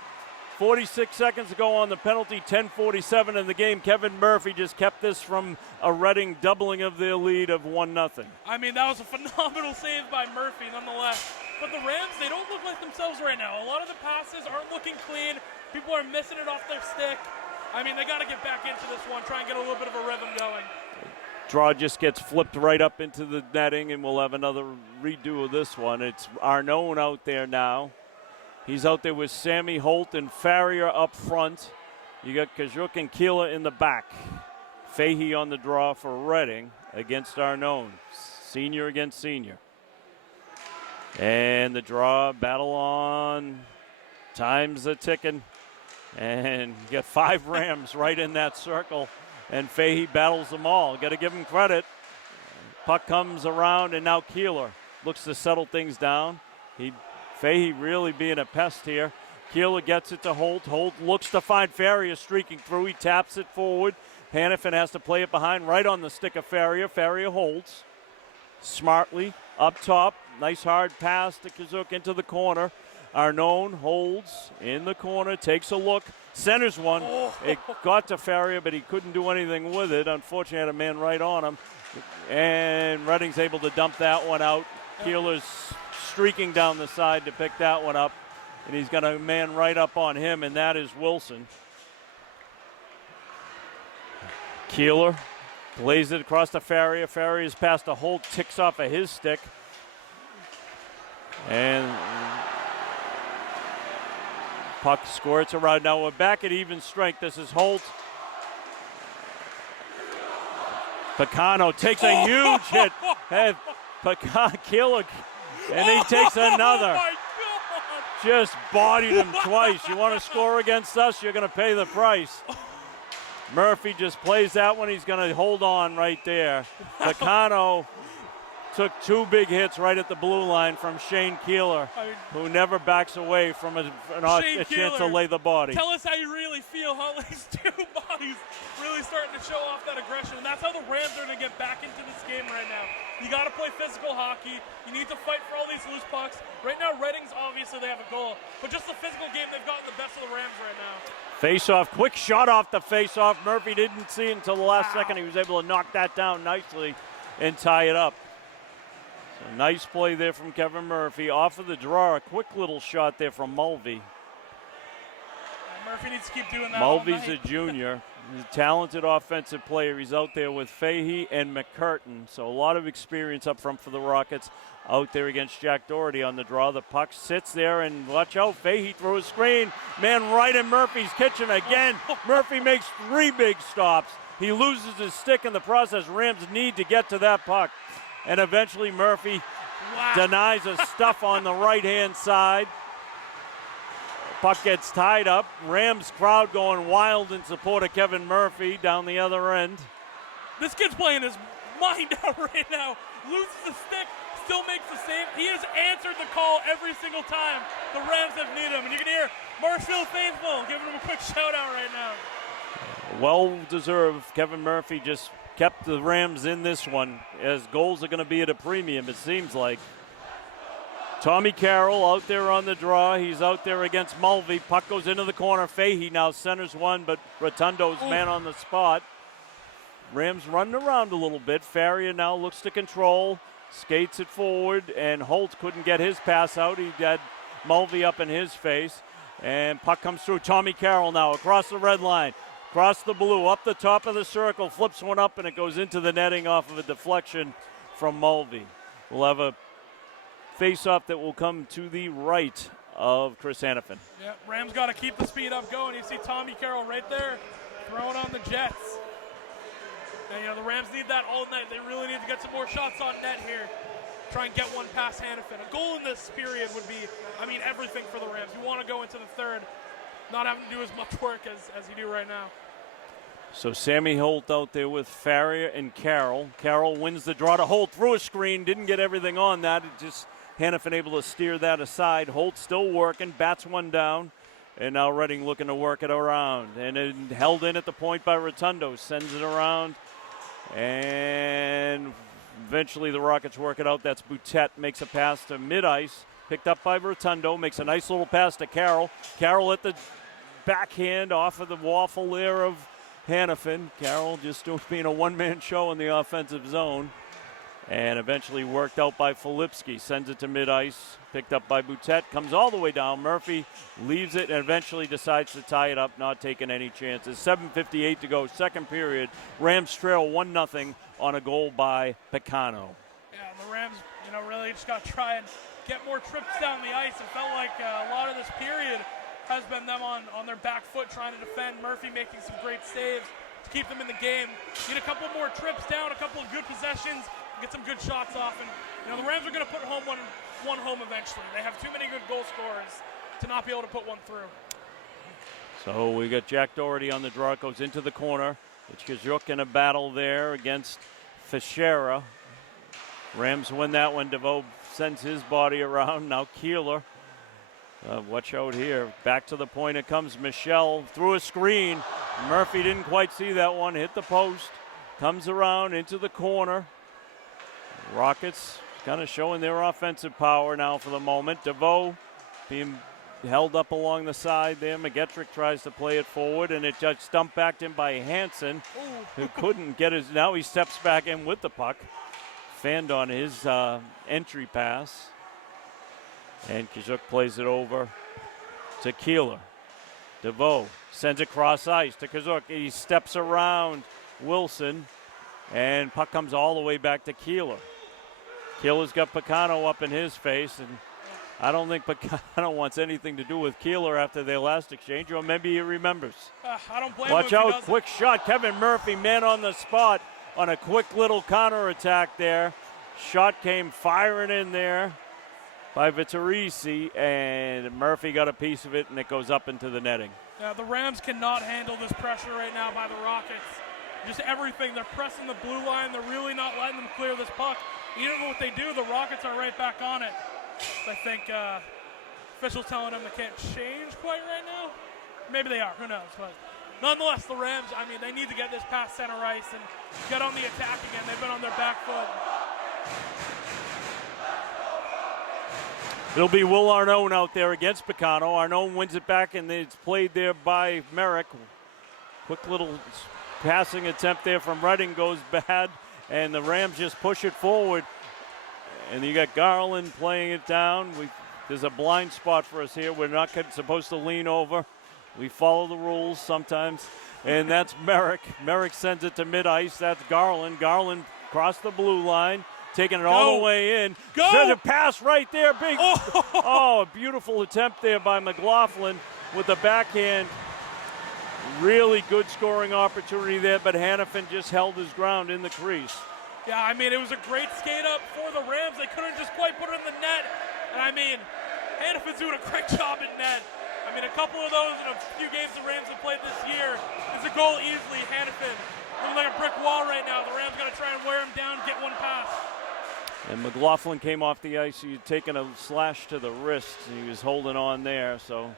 46 seconds ago on the penalty, 10:47 in the game. Kevin Murphy just kept this from a Reading doubling of their lead of 1-0. I mean, that was a phenomenal save by Murphy nonetheless. But the Rams, they don't look like themselves right now. A lot of the passes aren't looking clean. People are missing it off their stick. I mean, they got to get back into this one, try and get a little bit of a rhythm going. Draw just gets flipped right up into the netting, and we'll have another redo of this one. It's Arnone out there now. He's out there with Sammy Holt and Farrier up front. You got Kajuk and Keela in the back. Fahey on the draw for Reading against Arnone. Senior against senior. And the draw, battle on. Time's a ticking. And you got 5 Rams right in that circle. And Fahey battles them all. Got to give him credit. Puck comes around, and now Keeler looks to settle things down. Fahey really being a pest here. Keeler gets it to Holt. Holt looks to find Farrier streaking through. He taps it forward. Hannafin has to play it behind, right on the stick of Farrier. Farrier holds smartly up top. Nice hard pass to Kazuk into the corner. Arnone holds in the corner, takes a look, centers one. It got to Farrier, but he couldn't do anything with it. Unfortunately, had a man right on him. And Reading's able to dump that one out. Keeler's streaking down the side to pick that one up. And he's got a man right up on him, and that is Wilson. Keeler plays it across to Farrier. Farrier's pass to Holt, ticks off of his stick. And puck squirts around. Now we're back at even strength. This is Holt. Picano takes a huge hit. And Keeler, and he takes another. Oh my God. Just bodied him twice. You want to score against us, you're going to pay the price. Murphy just plays that one. He's going to hold on right there. Picano took 2 big hits right at the blue line from Shane Keeler, who never backs away from a chance to lay the body. Tell us how you really feel, huh? These 2 bodies really starting to show off that aggression. And that's how the Rams are going to get back into this game right now. You got to play physical hockey. You need to fight for all these loose pucks. Right now, Reading's obviously they have a goal. But just the physical game, they've gotten the best of the Rams right now. Face-off, quick shot off the face-off. Murphy didn't see it until the last second. He was able to knock that down nicely and tie it up. So nice play there from Kevin Murphy. Off of the draw, a quick little shot there from Mulvey. Murphy needs to keep doing that. Mulvey's a junior. He's a talented offensive player. He's out there with Fahey and McCurtain. So a lot of experience up front for the Rockets. Out there against Jack Doherty on the draw. The puck sits there, and watch out. Fahey throws a screen. Man right in Murphy's kitchen again. Murphy makes 3 big stops. He loses his stick in the process. Rams need to get to that puck. And eventually Murphy denies a stuff on the right-hand side. Puck gets tied up. Rams crowd going wild in support of Kevin Murphy down the other end. This kid's playing his mind out right now. Loses the stick, still makes the save. He has answered the call every single time the Rams have needed him. And you can hear Marshfield Faithful giving him a quick shout out right now. Well deserved. Kevin Murphy just kept the Rams in this one, as goals are going to be at a premium, it seems like. Tommy Carroll out there on the draw. He's out there against Mulvey. Puck goes into the corner. Fahey now centers one, but Rotundo's man on the spot. Rams running around a little bit. Farrier now looks to control, skates it forward, and Holt couldn't get his pass out. He had Mulvey up in his face, and puck comes through. Tommy Carroll now across the red line, across the blue, up the top of the circle, flips one up, and it goes into the netting off of a deflection from Mulvey. We'll have a face-off that will come to the right of Chris Hannafin. Yeah, Rams got to keep the speed up going. You see Tommy Carroll right there throwing on the Jets. And, the Rams need that all night. They really need to get some more shots on net here. Try and get one past Hannafin. A goal in this period would be, everything for the Rams. You want to go into the third, not having to do as much work as you do right now. So Sammy Holt out there with Farrier and Carroll. Carroll wins the draw to Holt through a screen. Didn't get everything on that. It just Hannafin able to steer that aside. Holt still working, bats one down. And now Redding looking to work it around. And it held in at the point by Rotundo. Sends it around. And eventually the Rockets work it out. That's Boutet, makes a pass to mid-ice. Picked up by Rotundo. Makes a nice little pass to Carroll. Carroll at the backhand off of the waffle there of Hannafin. Carroll just being a one-man show in the offensive zone. And eventually worked out by Filipski. Sends it to mid-ice. Picked up by Boutet. Comes all the way down. Murphy leaves it and eventually decides to tie it up, not taking any chances. 7:58 to go, second period. Rams trail 1-0 on a goal by Picano. Yeah, the Rams, really just got to try and get more trips down the ice. It felt like a lot of this period has been them on their back foot trying to defend. Murphy making some great saves to keep them in the game. Need a couple more trips down, a couple of good possessions, get some good shots off, and the Rams are going to put one home eventually. They have too many good goal scorers to not be able to put one through. So we got Jack Doherty on the draw. It goes into the corner. It's Kazuk in a battle there against Fischera. Rams win that one. DeVoe sends his body around. Now Keeler. Watch out here. Back to the point it comes. Michelle through a screen. Murphy didn't quite see that one. Hit the post. Comes around into the corner. Rockets kind of showing their offensive power now for the moment. DeVoe being held up along the side there. McGettrick tries to play it forward, and it just stumped back in by Hansen, who couldn't get his. Now he steps back in with the puck. Fanned on his entry pass. And Kazuk plays it over to Keeler. DeVoe sends it cross ice to Kazuk. He steps around Wilson, and puck comes all the way back to Keeler. Keeler's got Picano up in his face, and I don't think Picano wants anything to do with Keeler after their last exchange, or maybe he remembers. I don't blame Watch him. out, quick shot. Kevin Murphy, man on the spot on a quick little counterattack there. Shot came firing in there by Vittorisi, and Murphy got a piece of it, and it goes up into the netting. Yeah, the Rams cannot handle this pressure right now by the Rockets. Just everything. They're pressing the blue line. They're really not letting them clear this puck. Even what they do, the Rockets are right back on it. I think officials telling them they can't change quite right now. Maybe they are. Who knows? But nonetheless, the Rams, they need to get this past center ice and get on the attack again. They've been on their back foot. It'll be Will Arnone out there against Picano. Arnone wins it back, and it's played there by Merrick. Quick little passing attempt there from Redding goes bad, and the Rams just push it forward. And you got Garland playing it down. There's a blind spot for us here. We're not supposed to lean over. We follow the rules sometimes. And that's Merrick. Merrick sends it to mid-ice. That's Garland. Garland across the blue line, taking it all the way in. Sends a pass right there. Big. Oh, a beautiful attempt there by McLaughlin with the backhand. Really good scoring opportunity there, but Hannafin just held his ground in the crease. Yeah, it was a great skate up for the Rams. They couldn't just quite put it in the net. And Hannafin's doing a great job in net. A couple of those in a few games the Rams have played this year. It's a goal easily. Hannafin looking like a brick wall right now. The Rams got to try and wear him down, get one pass. And McLaughlin came off the ice. He had taken a slash to the wrist. He was holding on there, so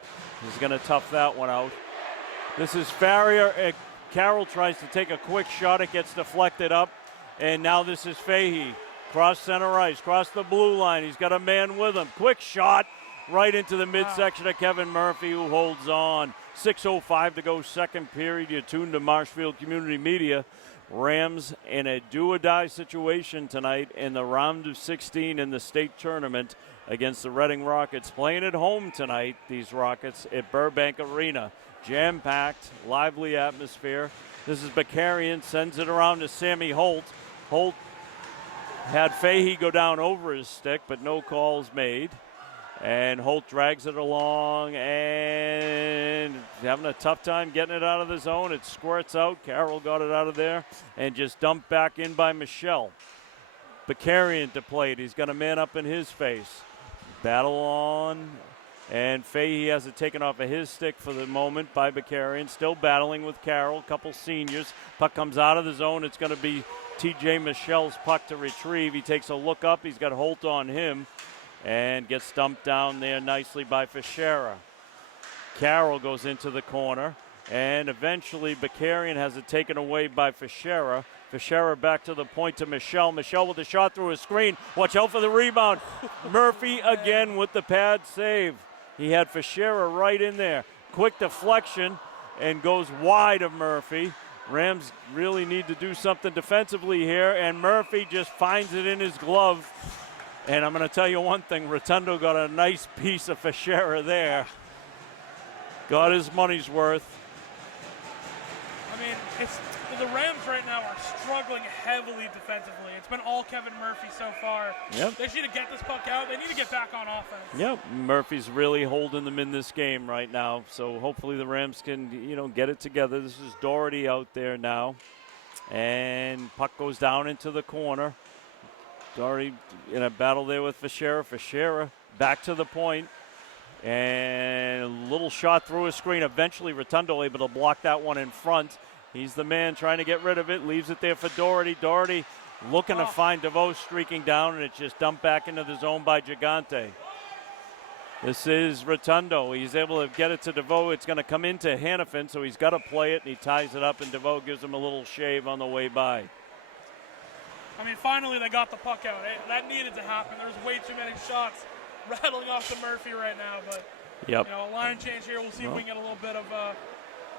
he's going to tough that one out. This is Farrier. Carroll tries to take a quick shot. It gets deflected up. And now this is Fahey. cross center ice, cross the blue line. He's got a man with him. Quick shot right into the midsection of Kevin Murphy, who holds on. 6:05 to go, second period. You're tuned to Marshfield Community Media. Rams in a do-or-die situation tonight in the round of 16 in the state tournament against the Reading Rockets. Playing at home tonight, these Rockets, at Burbank Arena. Jam-packed, lively atmosphere. This is Bakarian, sends it around to Sammy Holt. Holt had Fahey go down over his stick, but no calls made. And Holt drags it along and having a tough time getting it out of the zone. It squirts out. Carroll got it out of there and just dumped back in by Michelle. Bakarian to play it. He's got a man up in his face. Battle on. And Fahey has it taken off of his stick for the moment by Bakarian. Still battling with Carroll. Couple seniors. Puck comes out of the zone. It's going to be TJ Michelle's puck to retrieve. He takes a look up. He's got Holt on him. And gets dumped down there nicely by Fischera. Carroll goes into the corner. And eventually Bakarian has it taken away by Fischera. Fischera back to the point to Michelle. Michelle with a shot through a screen. Watch out for the rebound. Murphy again with the pad save. He had Fischera right in there. Quick deflection and goes wide of Murphy. Rams really need to do something defensively here. And Murphy just finds it in his glove. And I'm going to tell you one thing, Rotundo got a nice piece of Fischera there. Got his money's worth. I mean, the Rams right now are struggling heavily defensively. It's been all Kevin Murphy so far. Yep. They need to get this puck out. They need to get back on offense. Yep. Murphy's really holding them in this game right now. So hopefully the Rams can, get it together. This is Doherty out there now. And puck goes down into the corner. Doherty in a battle there with Fischera. Fischera back to the point. And a little shot through a screen. Eventually Rotundo able to block that one in front. He's the man trying to get rid of it. Leaves it there for Doherty. Doherty looking to find DeVoe streaking down, and it's just dumped back into the zone by Gigante. This is Rotundo. He's able to get it to DeVoe. It's going to come into Hannafin, so he's got to play it, and he ties it up, and DeVoe gives him a little shave on the way by. I mean, finally they got the puck out. That needed to happen. There's way too many shots rattling off to Murphy right now. But, a line change here. We'll see if we can get a little bit of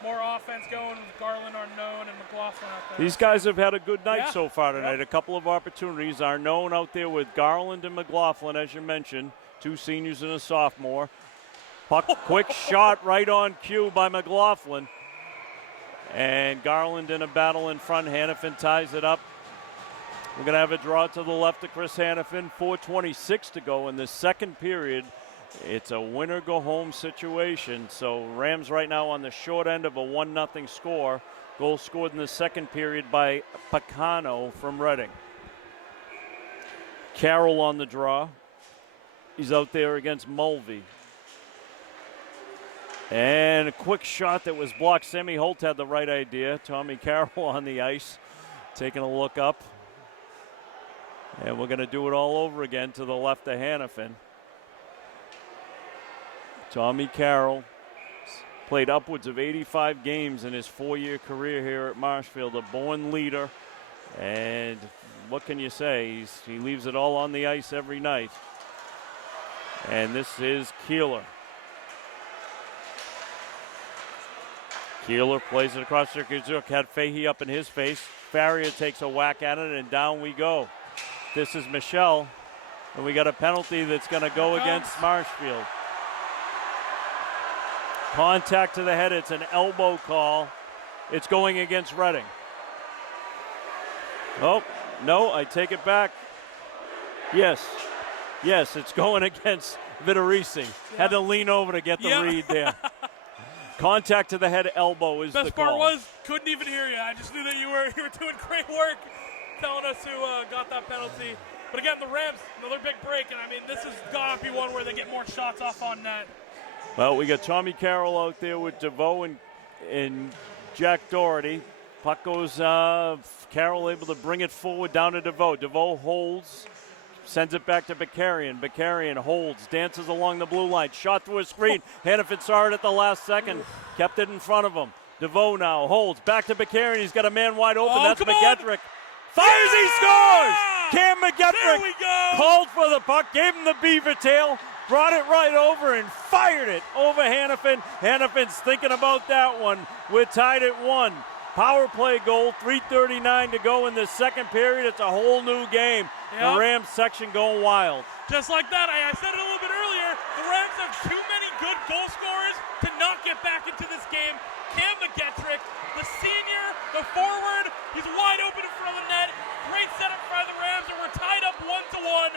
more offense going with Garland, Arnone, and McLaughlin out there. These guys have had a good night so far tonight. A couple of opportunities. Arnone out there with Garland and McLaughlin, as you mentioned. Two seniors and a sophomore. Puck, quick shot right on cue by McLaughlin. And Garland in a battle in front. Hannafin ties it up. We're going to have a draw to the left of Chris Hannafin. 4:26 to go in the second period. It's a winner-go-home situation. So Rams right now on the short end of a 1-0 score. Goal scored in the second period by Pacano from Reading. Carroll on the draw. He's out there against Mulvey. And a quick shot that was blocked. Sammy Holt had the right idea. Tommy Carroll on the ice, taking a look up. And we're going to do it all over again to the left of Hannafin. Tommy Carroll played upwards of 85 games in his 4-year career here at Marshfield, a born leader. And what can you say? He leaves it all on the ice every night. And this is Keeler. Keeler plays it across circuit. Zook had Fahey up in his face. Farrier takes a whack at it, and down we go. This is Michelle, and we got a penalty that's going to go against Marshfield. Contact to the head. It's an elbow call. It's going against Reading. Oh, no, I take it back. Yes, it's going against Vitorisi. Had to lean over to get the read there. Contact to the head, elbow is the call. Best part was, couldn't even hear you. I just knew that you were doing great work telling us who got that penalty. But again, the Rams, another big break, and I mean, this has got to be one where they get more shots off on net. Well, we got Tommy Carroll out there with DeVoe and Jack Doherty. Puck goes, Carroll able to bring it forward down to DeVoe. DeVoe holds, sends it back to Bakarian. Bakarian holds, dances along the blue line. Shot through a screen. Hannafin saw it at the last second. Kept it in front of him. DeVoe now holds, back to Bakarian. He's got a man wide open. That's McGettrick. Fires, he scores! Cam There McGettrick we go. called for the puck, gave him the beaver tail, brought it right over and fired it over Hannafin. Hannafin's thinking about that one. We're tied at 1. Power play goal, 3:39 to go in the second period. It's a whole new game. Yep. The Rams section going wild. Just like that, I said it a little bit earlier, the Rams have too many good goal scorers to not get back into this game. Cam McGettrick, the senior, the forward, he's wide open in front of the net. Great setup by the Rams, and we're tied up 1-1.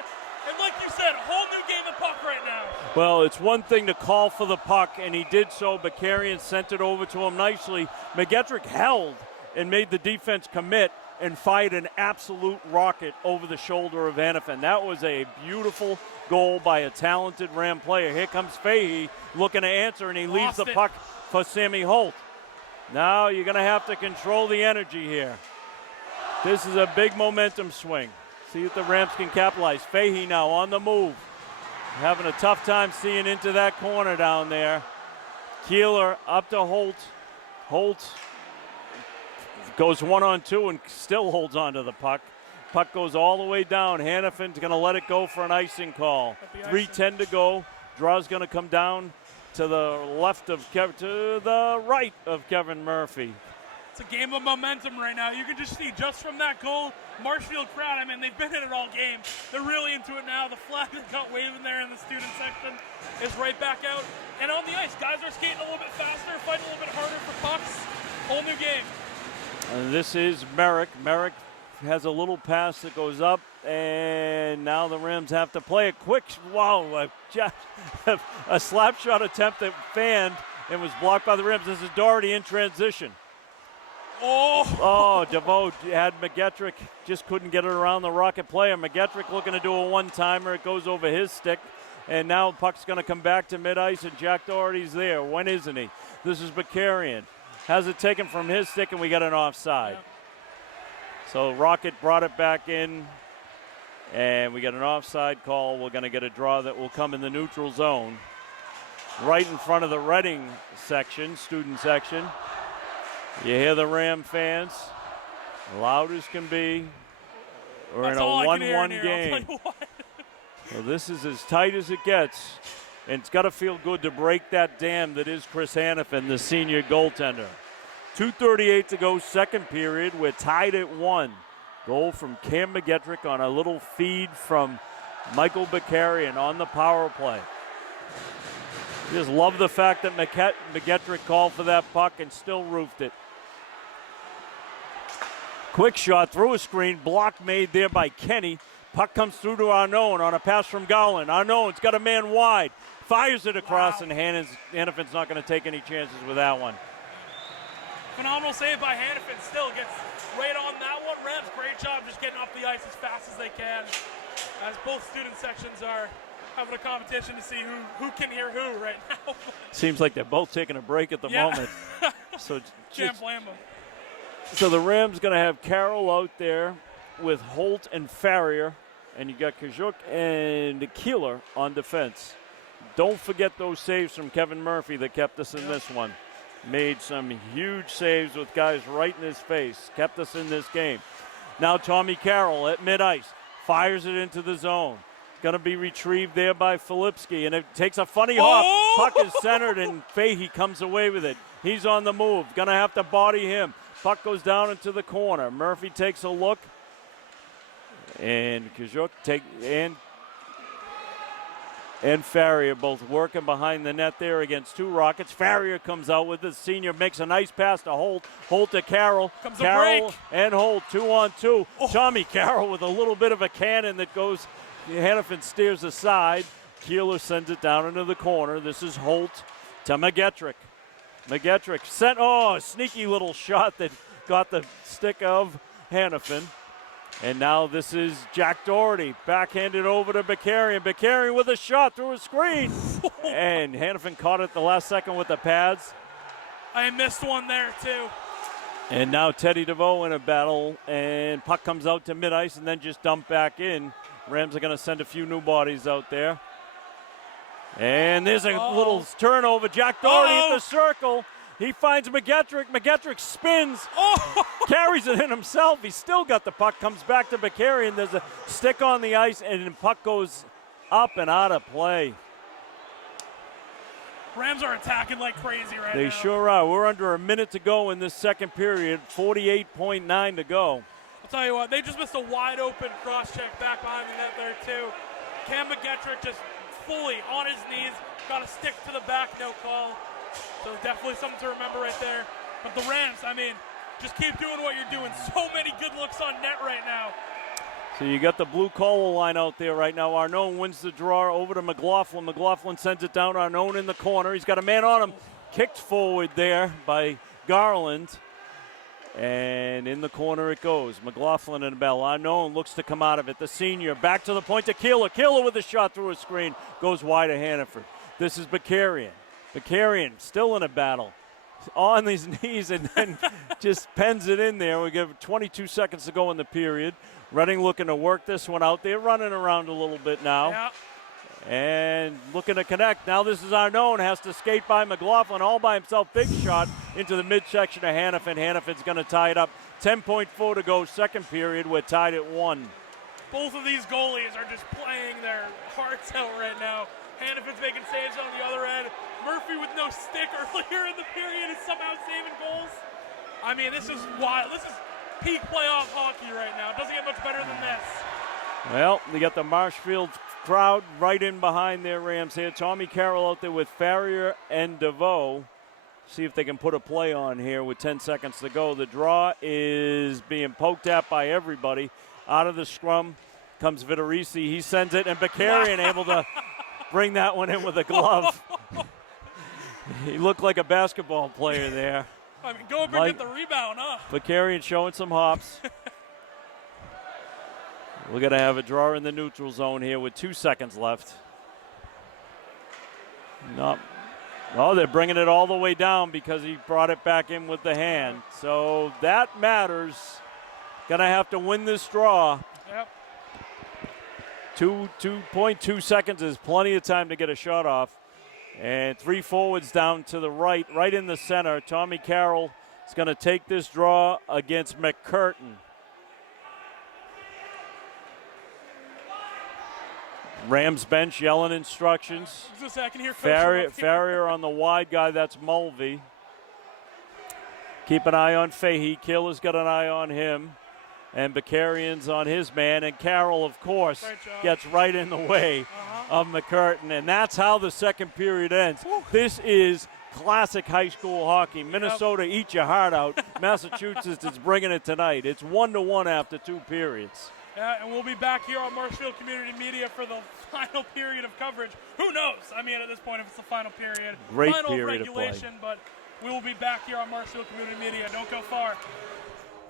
And like you said, a whole new game of puck right now. Well, it's one thing to call for the puck, and he did so. Bakarian sent it over to him nicely. McGettrick held and made the defense commit and fired an absolute rocket over the shoulder of Hannafin. That was a beautiful goal by a talented Ram player. Here comes Fahey looking to answer, and he leaves the puck for Sammy Holt. Now you're going to have to control the energy here. This is a big momentum swing. See if the Rams can capitalize. Fahey now on the move. Having a tough time seeing into that corner down there. Keeler up to Holt. Holt goes 1-on-2 and still holds on to the puck. Puck goes all the way down. Hannafin's going to let it go for an icing call. 3:10 to go. Draw's going to come down to the left of to the right of Kevin Murphy. It's a game of momentum right now. You can just see just from that goal, Marshfield crowd, I mean, they've been in it all game. They're really into it now. The flag that got waving there in the student section is right back out. And on the ice, guys are skating a little bit faster, fighting a little bit harder for pucks. Whole new game. And this is Merrick. Merrick has a little pass that goes up, and now the Rams have to play a quick, a slap shot attempt that fanned and was blocked by the Rams. This is Doherty in transition. Oh, DeVoe had McGettrick, just couldn't get it around the Rocket player. McGettrick looking to do a one-timer. It goes over his stick, and now puck's going to come back to mid-ice, and Jack Doherty's there. When isn't he? This is Bakarian. Has it taken from his stick, and we got an offside. Yeah. So Rocket brought it back in, and we got an offside call. We're going to get a draw that will come in the neutral zone. Right in front of the Reading section, student section. You hear the Ram fans, loud as can be. We're in a 1-1 game. So this is as tight as it gets, and it's got to feel good to break that dam that is Chris Hannafin, the senior goaltender. 2:38 to go, second period. We're tied at 1. Goal from Cam McGettrick on a little feed from Michael Bakarian on the power play. Just love the fact that McGettrick called for that puck and still roofed it. Quick shot through a screen, block made there by Kenny. Puck comes through to Arnone on a pass from Garland. Arnone's got a man wide, fires it across, and Hannafin's not going to take any chances with that one. Phenomenal save by Hannafin. Still gets right on that one. Rams, great job just getting off the ice as fast as they can. As both student sections are having a competition to see who can hear who right now. Seems like they're both taking a break at the moment. So can't blame them. So the Rams going to have Carroll out there with Holt and Farrier, and you got Kajuk and Keeler on defense. Don't forget those saves from Kevin Murphy that kept us in this one. Made some huge saves with guys right in his face. Kept us in this game. Now Tommy Carroll at mid-ice. Fires it into the zone. Going to be retrieved there by Filipski, and it takes a funny hop. Puck is centered, and Fahey comes away with it. He's on the move. Going to have to body him. Puck goes down into the corner. Murphy takes a look, and Kajuk and Farrier both working behind the net there against two Rockets. Farrier comes out with the senior, makes a nice pass to Holt. Holt to Carroll. Carroll and Holt, 2-on-2. Tommy Carroll with a little bit of a cannon that goes. Hannafin steers aside. Keeler sends it down into the corner. This is Holt to McGettrick. McGettrick sent, a sneaky little shot that got the stick of Hannafin. And now this is Jack Doherty, backhanded over to Bakarian. Bakarian with a shot through a screen. And Hannafin caught it the last second with the pads. I missed one there, too. And now Teddy DeVoe in a battle, and puck comes out to mid-ice and then just dumped back in. Rams are going to send a few new bodies out there. And there's a little turnover. Jack Doherty at the circle. He finds McGettrick. McGettrick spins, carries it in himself. He's still got the puck, comes back to Bakarian. There's a stick on the ice, and the puck goes up and out of play. Rams are attacking like crazy right now. They sure are. We're under a minute to go in this second period, 48.9 to go. I'll tell you what, they just missed a wide open cross check back behind the net there too. Cam McGettrick just fully on his knees, got a stick to the back, no call. So definitely something to remember right there. But the Rams, I mean, just keep doing what you're doing. So many good looks on net right now. So you got the blue collar line out there right now. Arnone wins the draw over to McLaughlin. McLaughlin sends it down. Arnone in the corner. He's got a man on him. Kicked forward there by Garland. And in the corner it goes. McLaughlin and Bell. Arnone looks to come out of it. The senior back to the point to Keeler. Keeler with a shot through a screen. Goes wide of Hannaford. This is Bakarian. Bakarian still in a battle. On his knees and then just pens it in there. We give 22 seconds to go in the period. Reading looking to work this one out. They're running around a little bit now. Yeah. And looking to connect. Now this is Arnone. Has to skate by McLaughlin all by himself. Big shot into the midsection of Hannaford. Hannaford's going to tie it up. 10.4 to go, second period. We're tied at 1. Both of these goalies are just playing their hearts out right now. Hannaford's making saves on the other end. Murphy with no stick earlier in the period is somehow saving goals. I mean, this is wild. This is peak playoff hockey right now. It doesn't get much better than this. Well, they got the Marshfield crowd right in behind their Rams here. Tommy Carroll out there with Farrier and DeVoe. See if they can put a play on here with 10 seconds to go. The draw is being poked at by everybody. Out of the scrum comes Vitorisi. He sends it, and Bakarian able to bring that one in with a glove. He looked like a basketball player there. I mean, go up and get the rebound, huh? Bakarian showing some hops. We're going to have a draw in the neutral zone here with 2 seconds left. No, they're bringing it all the way down because he brought it back in with the hand. So that matters. Going to have to win this draw. Yep. 2.2 seconds is plenty of time to get a shot off. And 3 forwards down to the right in the center. Tommy Carroll is going to take this draw against McCurtain. Rams bench yelling instructions. I was gonna say, I can hear Farrier on the wide guy, that's Mulvey. Keep an eye on Fahey. Keeler's got an eye on him. And Bakarian's on his man. And Carroll, of course, gets right in the way of McCurtain. And that's how the second period ends. This is classic high school hockey. Minnesota, eat your heart out. Massachusetts is bringing it tonight. It's 1-1 after 2 periods. Yeah, and we'll be back here on Marshfield Community Media for the final period of coverage. Who knows? I mean, at this point, if it's the final period. Great final period regulation, of play. But we will be back here on Marshfield Community Media. Don't go far.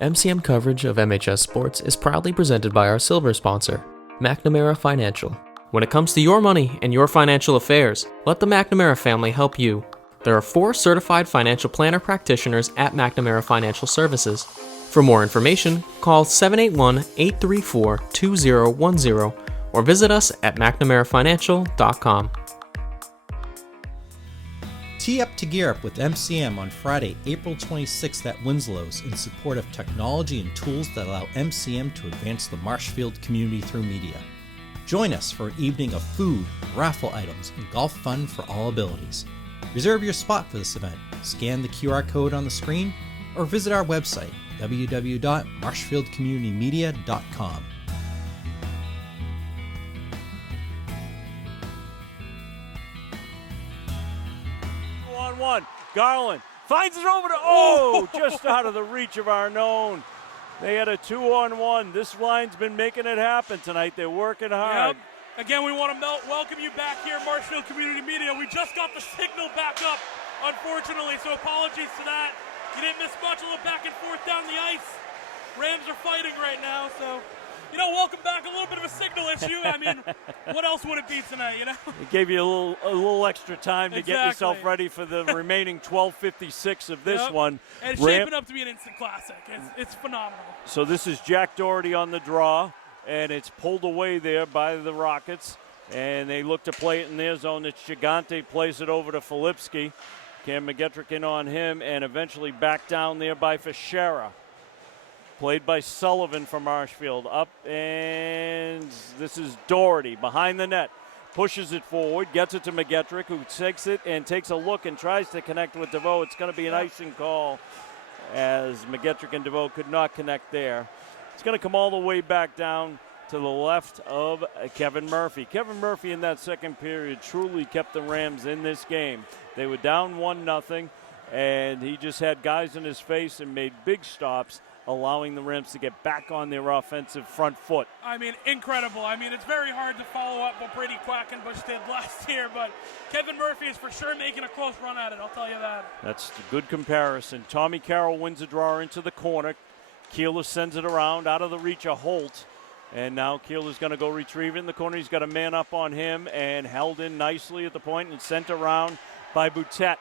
MCM coverage of MHS sports is proudly presented by our silver sponsor, McNamara Financial. When it comes to your money and your financial affairs, let the McNamara family help you. There are 4 certified financial planner practitioners at McNamara Financial Services. For more information, call 781-834-2010 or visit us at mcnamarafinancial.com. Tee up to gear up with MCM on Friday, April 26th at Winslow's in support of technology and tools that allow MCM to advance the Marshfield community through media. Join us for an evening of food, raffle items, and golf fun for all abilities. Reserve your spot for this event. Scan the QR code on the screen or visit our website, www.marshfieldcommunitymedia.com. One. Garland finds it over to, just out of the reach of Arnone. They had a 2-on-1. This line's been making it happen tonight. They're working hard. Yep. Again, we want to welcome you back here, Marshfield Community Media. We just got the signal back up, unfortunately, so apologies to that. You didn't miss much. A little back and forth down the ice. Rams are fighting right now, so, welcome back. A little bit of a signal issue. I mean, what else would it be tonight, It gave you a little extra time to get yourself ready for the remaining 12:56 of this one. And it's shaping up to be an instant classic. It's phenomenal. So this is Jack Doherty on the draw, and it's pulled away there by the Rockets, and they look to play it in their zone. It's Gigante plays it over to Filipski. Cam McGettrick in on him, and eventually back down there by Fischera. Played by Sullivan from Marshfield. Up, and this is Doherty behind the net. Pushes it forward, gets it to McGettrick, who takes it and takes a look and tries to connect with DeVoe. It's going to be an icing call, as McGettrick and DeVoe could not connect there. It's going to come all the way back down to the left of Kevin Murphy. Kevin Murphy in that second period truly kept the Rams in this game. They were down 1-0, and he just had guys in his face and made big stops, allowing the Rams to get back on their offensive front foot. I mean, incredible. I mean, it's very hard to follow up what Brady Quackenbush did last year, but Kevin Murphy is for sure making a close run at it, I'll tell you that. That's a good comparison. Tommy Carroll wins a draw into the corner. Keeler sends it around out of the reach of Holt. And now Keeler's going to go retrieve it in the corner. He's got a man up on him and held in nicely at the point and sent around by Boutet.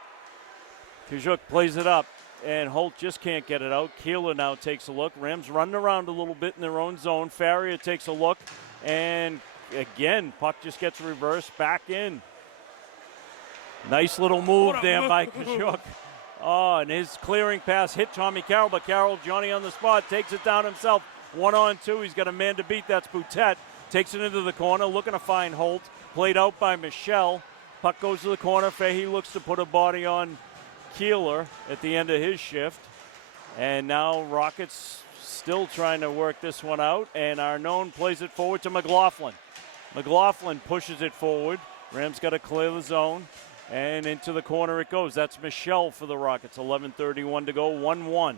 Kajuk plays it up, and Holt just can't get it out. Keeler now takes a look. Rams running around a little bit in their own zone. Farrier takes a look, and again, puck just gets reversed back in. Nice little move there by Kajuk. Oh, and his clearing pass hit Tommy Carroll, but Carroll, Johnny on the spot, takes it down himself. 1-on-2, he's got a man to beat. That's Boutet. Takes it into the corner, looking to find Holt. Played out by Michelle. Puck goes to the corner. Fahey looks to put a body on Keeler at the end of his shift. And now Rockets still trying to work this one out. And Arnone plays it forward to McLaughlin. McLaughlin pushes it forward. Rams got to clear the zone. And into the corner it goes. That's Michelle for the Rockets. 11:31 to go, 1-1.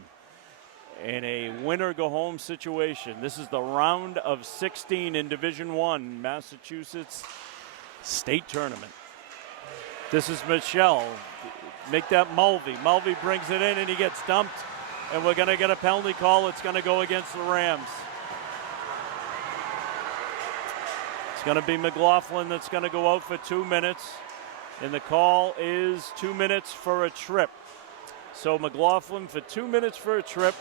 In a winner-go-home situation. This is the round of 16 in Division I, Massachusetts State Tournament. This is Michelle. Make that Mulvey. Mulvey brings it in, and he gets dumped. And we're going to get a penalty call. It's going to go against the Rams. It's going to be McLaughlin that's going to go out for 2 minutes. And the call is 2 minutes for a trip. So McLaughlin for 2 minutes for a trip.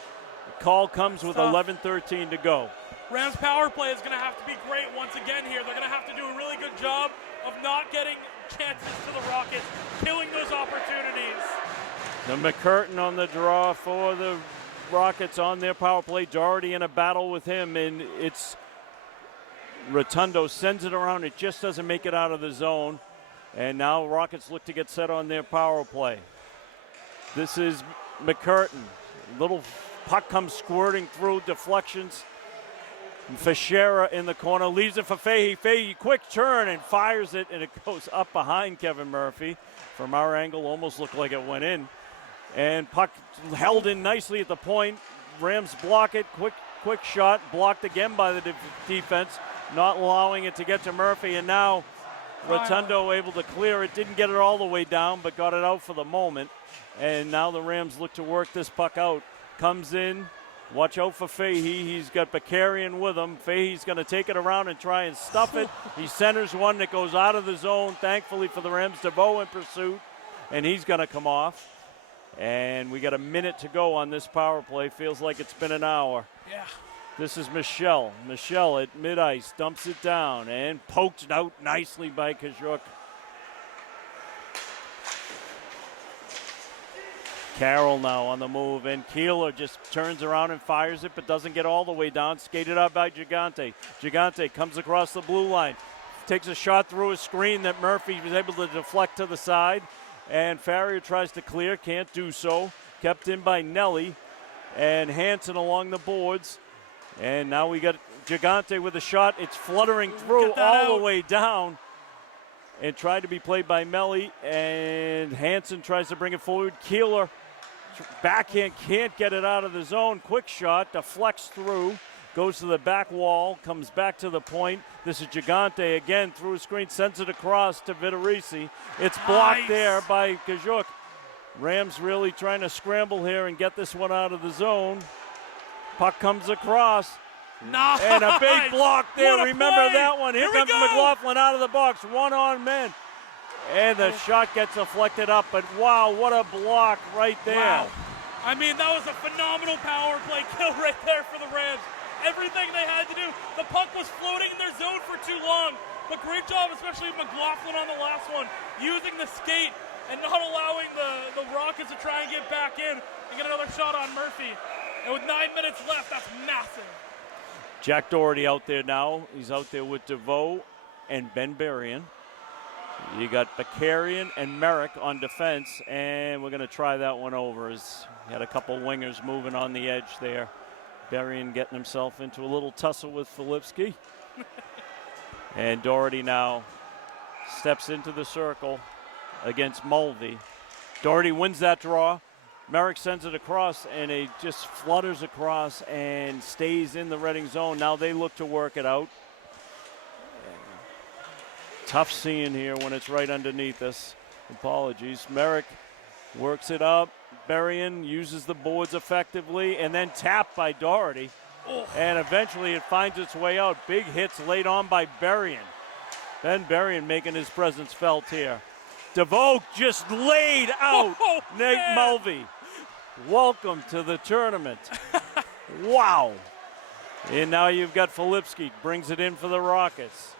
The call comes with 11:13 to go. Rams power play is going to have to be great once again here. They're going to have to do a really good job of not getting chances to the Rockets, killing those opportunities. Now McCurtain on the draw for the Rockets on their power play. Doherty in a battle with him, and it's Rotundo sends it around. It just doesn't make it out of the zone. And now Rockets look to get set on their power play. This is McCurtain. Little puck comes squirting through, deflections. And Fischera in the corner, leaves it for Fahey. Fahey, quick turn and fires it, and it goes up behind Kevin Murphy. From our angle, almost looked like it went in. And puck held in nicely at the point. Rams block it, quick shot, blocked again by the defense, not allowing it to get to Murphy. And now Rotundo able to clear it, didn't get it all the way down, but got it out for the moment. And now the Rams look to work this puck out. Comes in. Watch out for Fahey. He's got Bakarian with him. Fahey's going to take it around and try and stuff it. He centers one that goes out of the zone, thankfully for the Rams. DeVoe in pursuit, and he's going to come off. And we got a minute to go on this power play. Feels like it's been an hour. Yeah. This is Michelle. Michelle at mid-ice dumps it down and poked out nicely by Kajuk. Carroll now on the move, and Keeler just turns around and fires it, but doesn't get all the way down. Skated out by Gigante. Gigante comes across the blue line, takes a shot through a screen that Murphy was able to deflect to the side, and Farrier tries to clear, can't do so. Kept in by Nelly, and Hanson along the boards. And now we got Gigante with a shot. It's fluttering through all the way down. And tried to be played by Melly, and Hanson tries to bring it forward. Keeler, backhand, can't get it out of the zone. Quick shot, deflects through, goes to the back wall, comes back to the point. This is Gigante again through a screen, sends it across to Vitorisi. It's blocked there by Kajuk. Rams really trying to scramble here and get this one out of the zone. Puck comes across. Nice. And a big block there. Remember play. that one. Here comes McLaughlin out of the box. One on men. And the shot gets deflected up. But wow, what a block right there. Wow. I mean, that was a phenomenal power play kill right there for the Rams. Everything they had to do. The puck was floating in their zone for too long. But great job, especially McLaughlin on the last one, using the skate and not allowing the Rockets to try and get back in and get another shot on Murphy. And with 9 minutes left, that's massive. Jack Doherty out there now. He's out there with DeVoe and Ben Berrien. You got Bakarian and Merrick on defense, and we're going to try that one over. As had a couple wingers moving on the edge there. Berrien getting himself into a little tussle with Filipski. And Doherty now steps into the circle against Mulvey. Doherty wins that draw. Merrick sends it across, and it just flutters across and stays in the Reading zone. Now they look to work it out. Tough seeing here when it's right underneath us. Apologies. Merrick works it up. Berrien uses the boards effectively, and then tapped by Doherty. Oh. And eventually it finds its way out. Big hits laid on by Berrien. Ben Berrien making his presence felt here. DeVoe just laid out Nate Mulvey. Welcome to the tournament. Wow. And now you've got Filipski. Brings it in for the Rockets.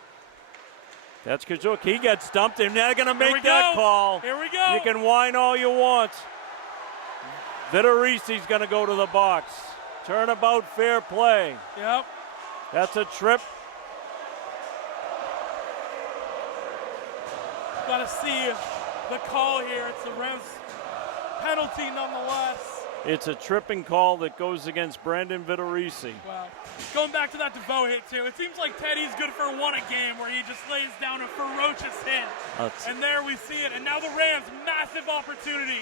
That's Kazuk. He gets dumped, and they're going to make that call. Here we go. You can whine all you want. Vitorisi's going to go to the box. Turnabout, fair play. Yep. That's a trip. Got to see the call here. It's a Rams penalty nonetheless. It's a tripping call that goes against Brandon Vitorisi. Wow. Going back to that DeVoe hit, too, it seems like Teddy's good for one a game where he just lays down a ferocious hit. And there we see it. And now the Rams, massive opportunity.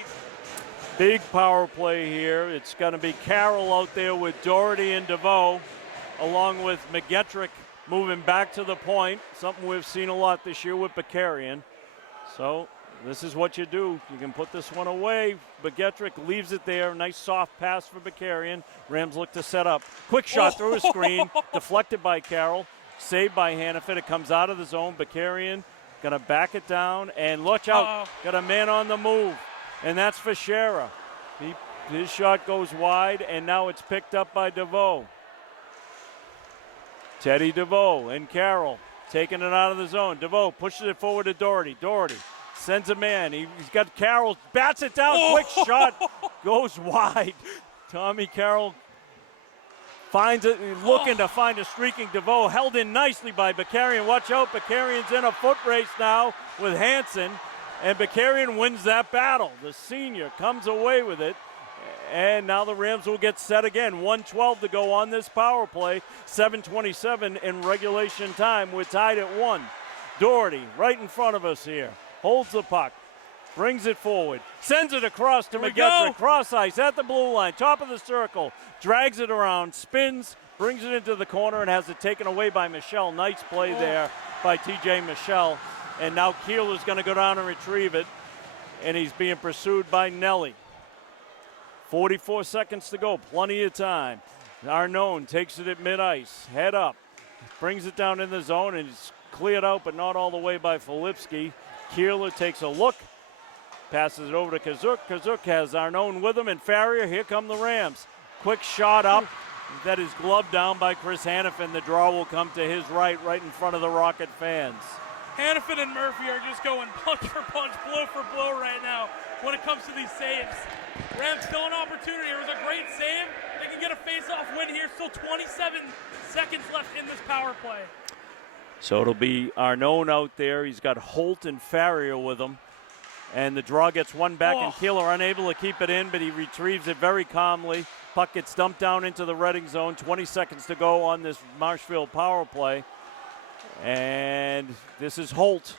Big power play here. It's going to be Carroll out there with Doherty and DeVoe, along with McGettrick moving back to the point, something we've seen a lot this year with Bakarian. So this is what you do. You can put this one away. McGettrick leaves it there. Nice soft pass for Bakarian. Rams look to set up. Quick shot through a screen, deflected by Carroll, saved by Hannafin. It comes out of the zone. Bakarian going to back it down, and watch out. Got a man on the move, and that's Fischera. His shot goes wide, and now it's picked up by DeVoe. Teddy DeVoe and Carroll taking it out of the zone. DeVoe pushes it forward to Doherty. Doherty sends a man. He's got Carroll, bats it down. Quick shot goes wide. Tommy Carroll finds it, looking to find a streaking DeVoe. Held in nicely by Bakarian. Watch out, Bakarian's in a foot race now with Hansen, and Bakarian wins that battle. The senior comes away with it, and now the Rams will get set again. 1:12 to go on this power play. 7:27 in regulation time. We're tied at 1. Doherty right in front of us here. Holds the puck. Brings it forward. Sends it across to McGettrick. Cross ice at the blue line. Top of the circle. Drags it around. Spins. Brings it into the corner and has it taken away by Michelle. Nice play there by TJ Michelle. And now Keeler's going to go down and retrieve it. And he's being pursued by Nelly. 44 seconds to go. Plenty of time. Arnone takes it at mid-ice. Head up. Brings it down in the zone and it's cleared out, but not all the way by Filipski. Keeler takes a look. Passes it over to Kazuk. Kazuk has Arnone with him, and Farrier. Here come the Rams. Quick shot up. That is gloved down by Chris Hannafin. The draw will come to his right in front of the Rocket fans. Hannafin and Murphy are just going punch for punch, blow for blow right now when it comes to these saves. Rams still an opportunity. It was a great save. They can get a face-off win here. Still 27 seconds left in this power play. So it'll be Arnone out there. He's got Holt and Farrier with him. And the draw gets one back, and Keeler unable to keep it in, but he retrieves it very calmly. Puck gets dumped down into the Reading zone. 20 seconds to go on this Marshfield power play. And this is Holt.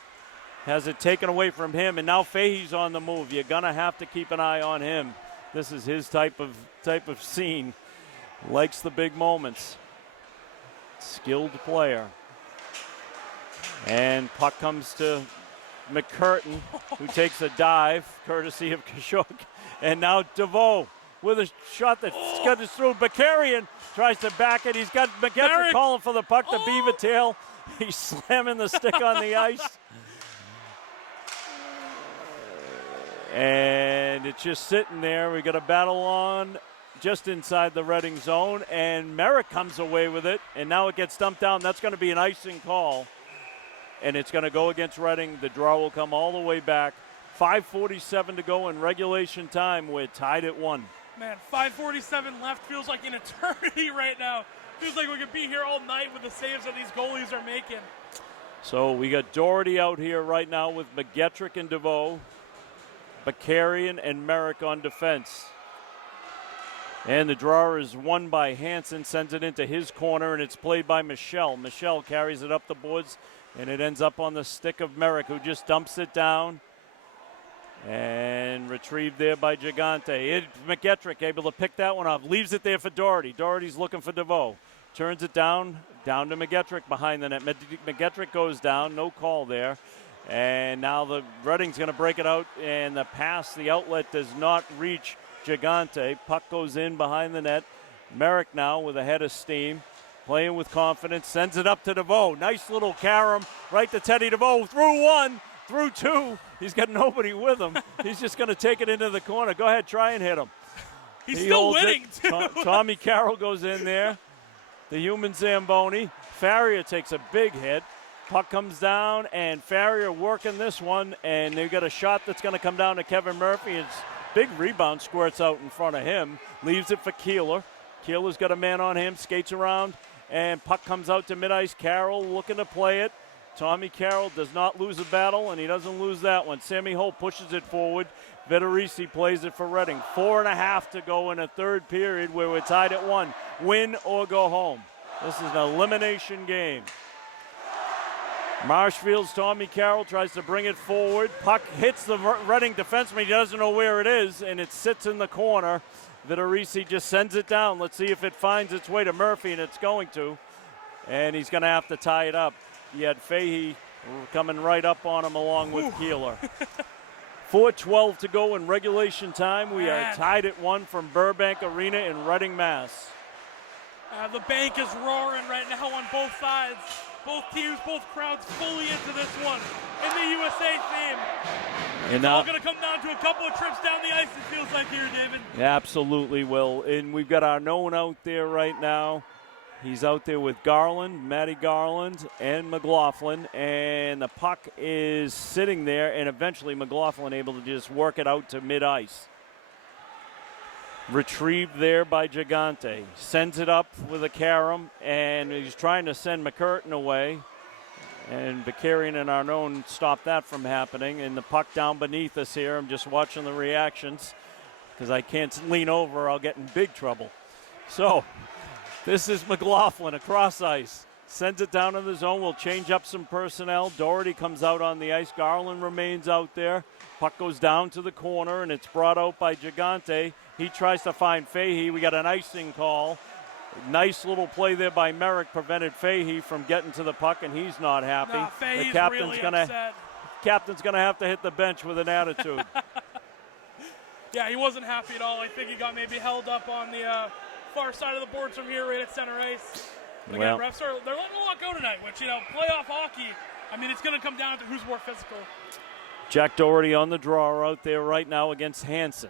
Has it taken away from him, and now Fahey's on the move. You're going to have to keep an eye on him. This is his type of scene. Likes the big moments. Skilled player. And puck comes to McCurtain, who takes a dive, courtesy of Kashuk. And now DeVoe with a shot that scutters through. Bakarian tries to back it. He's got McGettrick calling for the puck to Beaver Tail. He's slamming the stick on the ice. And it's just sitting there. We got a battle on just inside the Reading zone. And Merrick comes away with it. And now it gets dumped down. That's going to be an icing call. And it's going to go against Reading. The draw will come all the way back 5:47 to go in regulation time. We're tied at 1. Man, 5:47 left feels like an eternity right now. Feels like we could be here all night with the saves that these goalies are making. So we got Doherty out here right now with McGetrick and DeVoe, Bakarian and Merrick on defense. And the draw is won by Hansen, sends it into his corner, and it's played by Michelle. Michelle carries it up the boards, and it ends up on the stick of Merrick, who just dumps it down. And retrieved there by Gigante. McGetrick able to pick that one up. Leaves it there for Doherty. Doherty's looking for DeVoe. Turns it down to McGetrick behind the net. McGetrick goes down. No call there. And now the Reading's going to break it out. And the pass, the outlet does not reach Gigante. Puck goes in behind the net. Merrick now with a head of steam. Playing with confidence. Sends it up to DeVoe. Nice little carom right to Teddy DeVoe. Through one. Through two. He's got nobody with him. He's just going to take it into the corner. Go ahead, try and hit him. He's still winning, too. Tommy Carroll goes in there. The human Zamboni. Farrier takes a big hit. Puck comes down, and Farrier working this one, and they've got a shot that's going to come down to Kevin Murphy. It's big rebound squirts out in front of him. Leaves it for Keeler. Keeler's got a man on him, skates around, and puck comes out to mid-ice. Carroll looking to play it. Tommy Carroll does not lose a battle, and he doesn't lose that one. Sammy Holt pushes it forward. Vitorisi plays it for Reading. 4.5 to go in a third period where we're tied at 1. Win or go home. This is an elimination game. Marshfield's Tommy Carroll tries to bring it forward. Puck hits the Reading defenseman. He doesn't know where it is, and it sits in the corner. Vitorisi just sends it down. Let's see if it finds its way to Murphy, and it's going to. And he's going to have to tie it up. He had Fahey coming right up on him along with Keeler. 4:12 to go in regulation time. We are tied at 1 from Burbank Arena in Reading, Mass. The bank is roaring right now on both sides. Both teams, both crowds fully into this one in the USA theme. And it's all going to come down to a couple of trips down the ice, it feels like here, David. Absolutely will. And we've got our known out there right now. He's out there with Garland, Matty Garland, and McLaughlin, and the puck is sitting there, and eventually McLaughlin able to just work it out to mid-ice. Retrieved there by Gigante. Sends it up with a carom, and he's trying to send McCurtain away, and Bakarian and Arnone stopped that from happening, and the puck down beneath us here. I'm just watching the reactions because I can't lean over. I'll get in big trouble. So this is McLaughlin across ice. Sends it down in the zone. We'll change up some personnel. Doherty comes out on the ice. Garland remains out there. Puck goes down to the corner, and it's brought out by Gigante. He tries to find Fahey. We got an icing call. Nice little play there by Merrick prevented Fahey from getting to the puck, and he's not happy. The captain's gonna have to hit the bench with an attitude. Yeah, he wasn't happy at all. I think he got maybe held up on the far side of the boards from here, right at center ice. Again, refs they're letting a lot go tonight, which, playoff hockey, I mean, it's going to come down to who's more physical. Jack Doherty on the draw out there right now against Hansen.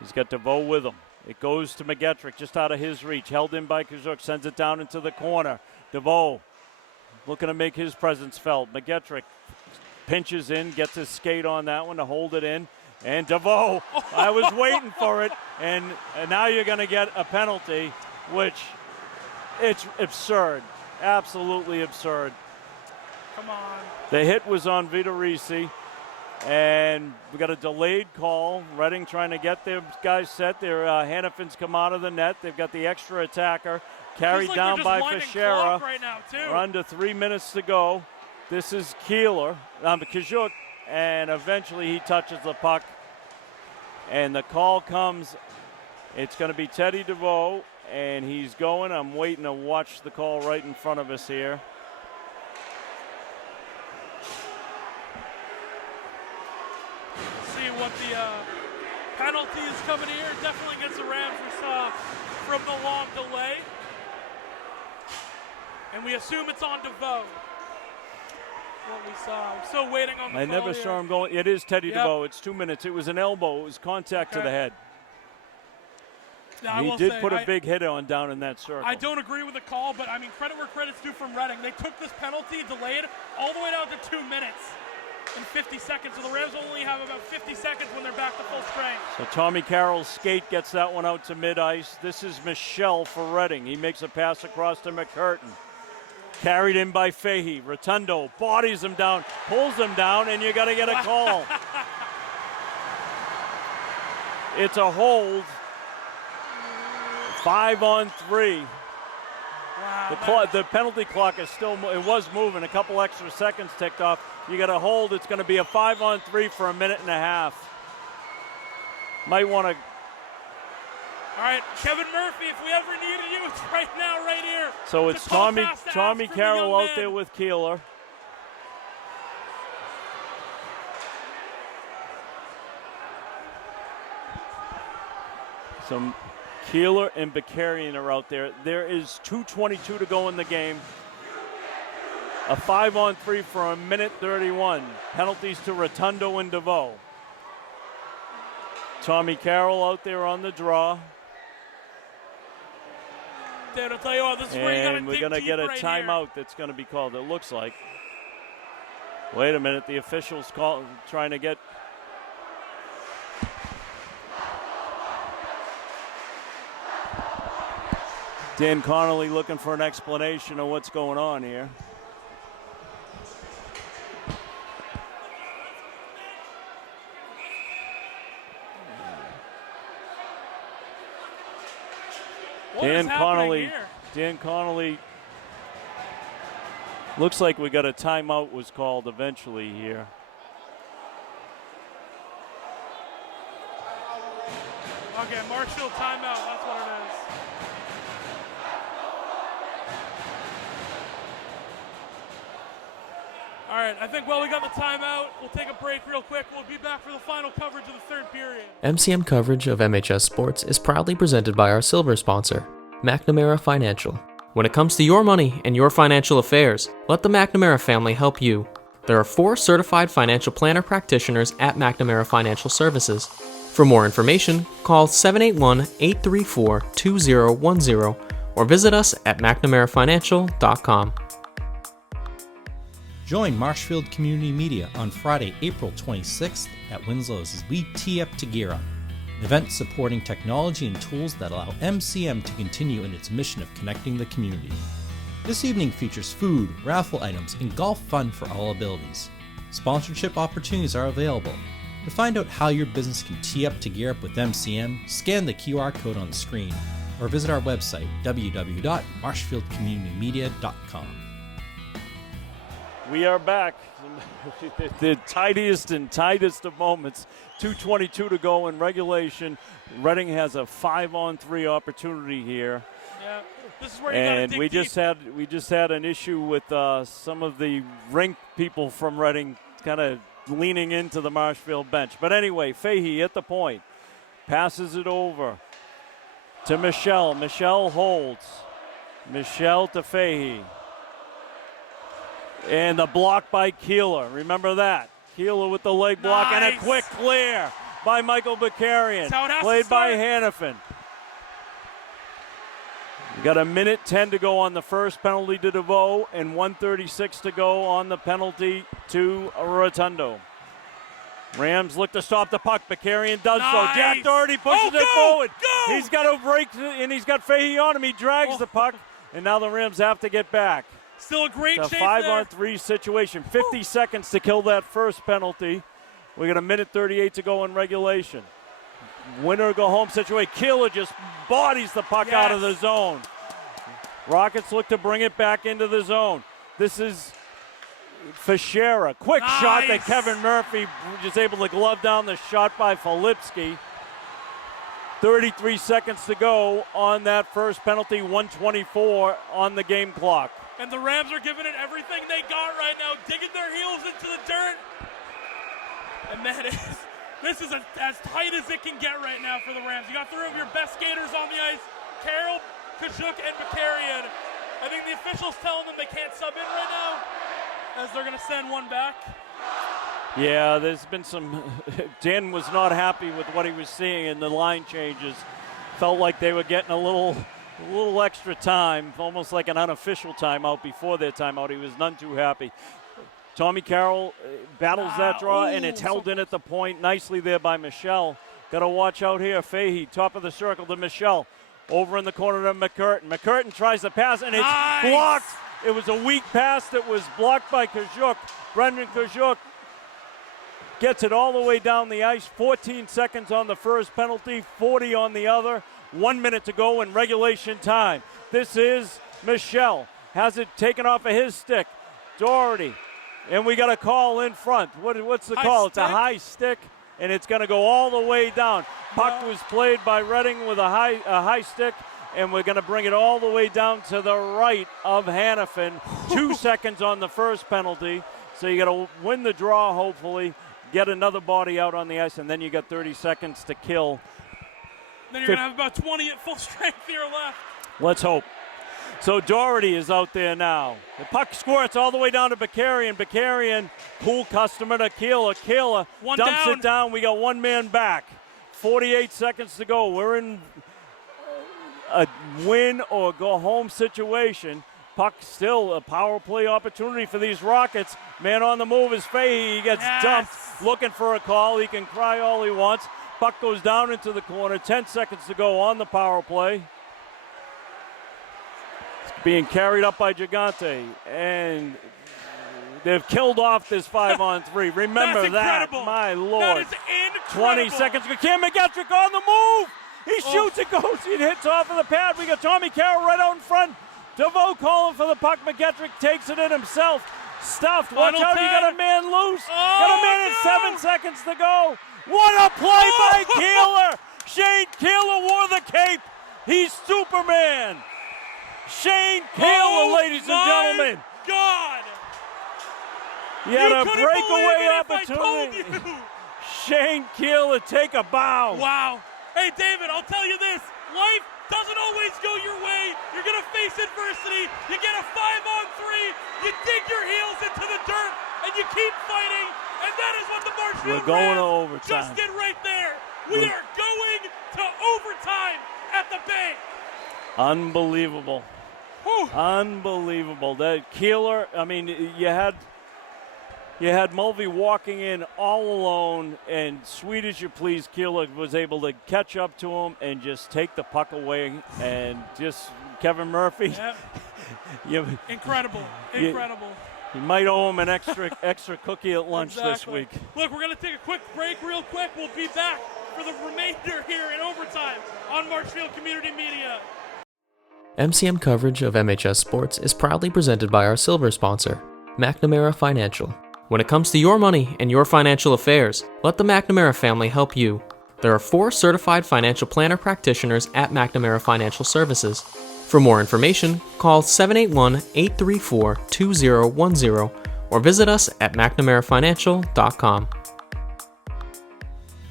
He's got DeVoe with him. It goes to McGetrick just out of his reach. Held in by Kazuk, sends it down into the corner. DeVoe looking to make his presence felt. McGetrick pinches in, gets his skate on that one to hold it in. And DeVoe, I was waiting for it. And now you're going to get a penalty, which it's absurd. Absolutely absurd. Come on. The hit was on Vitorisi. And we got a delayed call. Reading trying to get their guys set. Their Hannafins come out of the net. They've got the extra attacker carried down by Fischera. Right now, too. We're under 3 minutes to go. This is Keeler, Kazuk, and eventually he touches the puck. And the call comes. It's going to be Teddy DeVoe, and he's going. I'm waiting to watch the call right in front of us here. What the penalty is coming here. Definitely gets the Rams from the long delay. And we assume it's on DeVoe. What we saw. I'm still waiting on the call. I never saw him going. It is Teddy DeVoe. It's 2 minutes. It was an elbow. It was contact to the head. Now, he did put a big hit on down in that circle. I don't agree with the call, but I mean, credit where credit's due from Reading. They took this penalty, delayed, all the way down to 2 minutes. in 50 seconds, so the Rams only have about 50 seconds when they're back to full strength. So Tommy Carroll's skate gets that one out to mid-ice. This is Michelle for Reading. He makes a pass across to McCurtain. Carried in by Fahey. Rotundo bodies him down, pulls him down, and you got to get a call. It's a hold. 5-on-3. Wow, The penalty clock is still, it was moving. A couple extra seconds ticked off. You got a hold. It's going to be a 5-on-3 for a minute and a half. Might want to. All right, Kevin Murphy, if we ever needed you, it's right now, right here. So it's Tommy Carroll out there with Keeler. Some Keeler and Bakarian are out there. There is 2:22 to go in the game. A 5-on-3 for a minute 31. Penalties to Rotundo and DeVoe. Tommy Carroll out there on the draw. Dad, I'll tell you what, this is where you got to dig we're going to deep get a right timeout here. that's going to be called, it looks like. Wait a minute, the official's trying to get. Dan Connolly looking for an explanation of what's going on here. What is happening here? Dan Connolly, looks like we got a timeout was called eventually here. Okay, Marshfield timeout, that's what it is. All right, I think while we got the timeout, we'll take a break real quick. We'll be back for the final coverage of the third period. MCM coverage of MHS sports is proudly presented by our silver sponsor, McNamara Financial. When it comes to your money and your financial affairs, let the McNamara family help you. There are 4 certified financial planner practitioners at McNamara Financial Services. For more information, call 781-834-2010 or visit us at mcnamarafinancial.com. Join Marshfield Community Media on Friday, April 26th at Winslow's as we tee up to gear up, an event supporting technology and tools that allow MCM to continue in its mission of connecting the community. This evening features food, raffle items, and golf fun for all abilities. Sponsorship opportunities are available. To find out how your business can tee up to gear up with MCM, scan the QR code on the screen or visit our website, www.marshfieldcommunitymedia.com. We are back. The tightest of moments. 2:22 to go in regulation. Reading has a 5-on-3 opportunity here. Yeah, this is where you gotta dig we deep. just had an issue with some of the rink people from Reading kind of leaning into the Marshfield bench. But anyway, Fahey at the point. Passes it over to Michelle. Michelle holds. Michelle to Fahey. And the block by Keeler. Remember that. Keeler with the leg block and a quick clear by Michael Bakarian. Played by Hannafin. We got a minute 10 to go on the first penalty to DeVoe and 1:36 to go on the penalty to Rotundo. Rams look to stop the puck. Bakarian does so. Jack Doherty pushes it forward. Go! He's got to break, and he's got Fahey on him. He drags the puck, and now the Rams have to get back. Still a great It's a chase 5-on-3 situation. 50 seconds to kill that first penalty. We got a minute 38 to go in regulation. Winner go home situation. Keeler just bodies the puck out of the zone. Rockets look to bring it back into the zone. This is Fischera. Quick shot that Kevin Murphy is able to glove down the shot by Filipski. 33 seconds to go on that first penalty. 1:24 on the game clock. And the Rams are giving it everything they got right now, digging their heels into the dirt. And man, this is as tight as it can get right now for the Rams. You got 3 of your best skaters on the ice, Carroll, Kachuk, and Bakarian. I think the officials telling them they can't sub in right now as they're going to send one back. Yeah, there's been some. Dan was not happy with what he was seeing in the line changes. Felt like they were getting a little extra time, almost like an unofficial timeout before their timeout. He was none too happy. Tommy Carroll battles that draw, and it's held in at the point. Nicely there by Michelle. Got to watch out here. Fahey, top of the circle to Michelle. Over in the corner to McCurtain. McCurtain tries to pass, and it's blocked. It was a weak pass that was blocked by Kajuk. Brendan Kajuk gets it all the way down the ice. 14 seconds on the first penalty, 40 on the other. 1 minute to go in regulation time. This is Michelle. Has it taken off of his stick. Doherty. And we got a call in front. What's the call? It's a high stick, and it's going to go all the way down. Puck was played by Redding with a high stick, and we're going to bring it all the way down to the right of Hannafin. 2 seconds on the first penalty. So you got to win the draw, hopefully, get another body out on the ice, and then you got 30 seconds to kill. Then you're going to have about 20 at full strength here left. Let's hope. So Doherty is out there now. The puck squirts all the way down to Bakarian. Bakarian, cool customer to Keeler. Keeler dumps it down. We got one man back. 48 seconds to go. We're in a win or go home situation. Puck still a power play opportunity for these Rockets. Man on the move is Fahey. He gets dumped, looking for a call. He can cry all he wants. Puck goes down into the corner. 10 seconds to go on the power play. Being carried up by Gigante, and they've killed off this 5-on-3. Remember that, my Lord. That is incredible. 20 seconds. Cam McGettrick on the move. He shoots, it goes, it hits off of the pad. We got Tommy Carroll right out in front. DeVoe calling for the puck. McGettrick takes it in himself. Stuffed. Watch out, you got a man loose. Got a man at 7 seconds to go. What a play by Keeler. Shane Keeler wore the cape. He's Superman. Shane Keeler, ladies and gentlemen. God! He had a breakaway opportunity. Shane Keeler, take a bow. Wow. Hey, David, I'll tell you this. Life doesn't always go your way. You're going to face adversity. You get a 5-on-3. You dig your heels into the dirt, and you keep fighting. And that is what the Marshfield Rams just did right there. We are going to overtime at the bank. Unbelievable. Unbelievable. That Keeler, I mean, you had Mulvey walking in all alone, and sweet as you please, Keeler was able to catch up to him and just take the puck away, and just Kevin Murphy. Yep. Incredible. You might owe him an extra cookie at lunch this week. Look, we're going to take a quick break real quick. We'll be back for the remainder here in overtime on Marshfield Community Media. MCM coverage of MHS Sports is proudly presented by our silver sponsor, McNamara Financial. When it comes to your money and your financial affairs, let the McNamara family help you. There are 4 certified financial planner practitioners at McNamara Financial Services. For more information, call 781-834-2010 or visit us at McNamaraFinancial.com.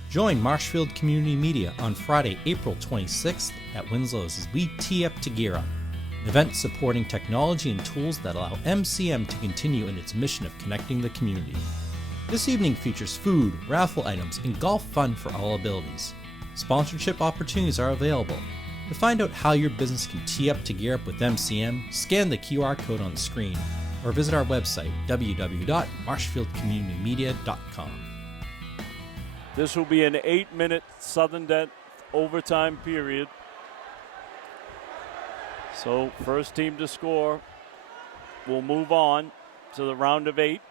Join Marshfield Community Media on Friday, April 26th at Winslow's as we tee up to gear up, an event supporting technology and tools that allow MCM to continue in its mission of connecting the community. This evening features food, raffle items, and golf fun for all abilities. Sponsorship opportunities are available. To find out how your business can tee up to gear up with MCM, scan the QR code on the screen or visit our website, www.marshfieldcommunitymedia.com. This will be an 8-minute Southern Dent overtime period. So first team to score will move on to the round of 8.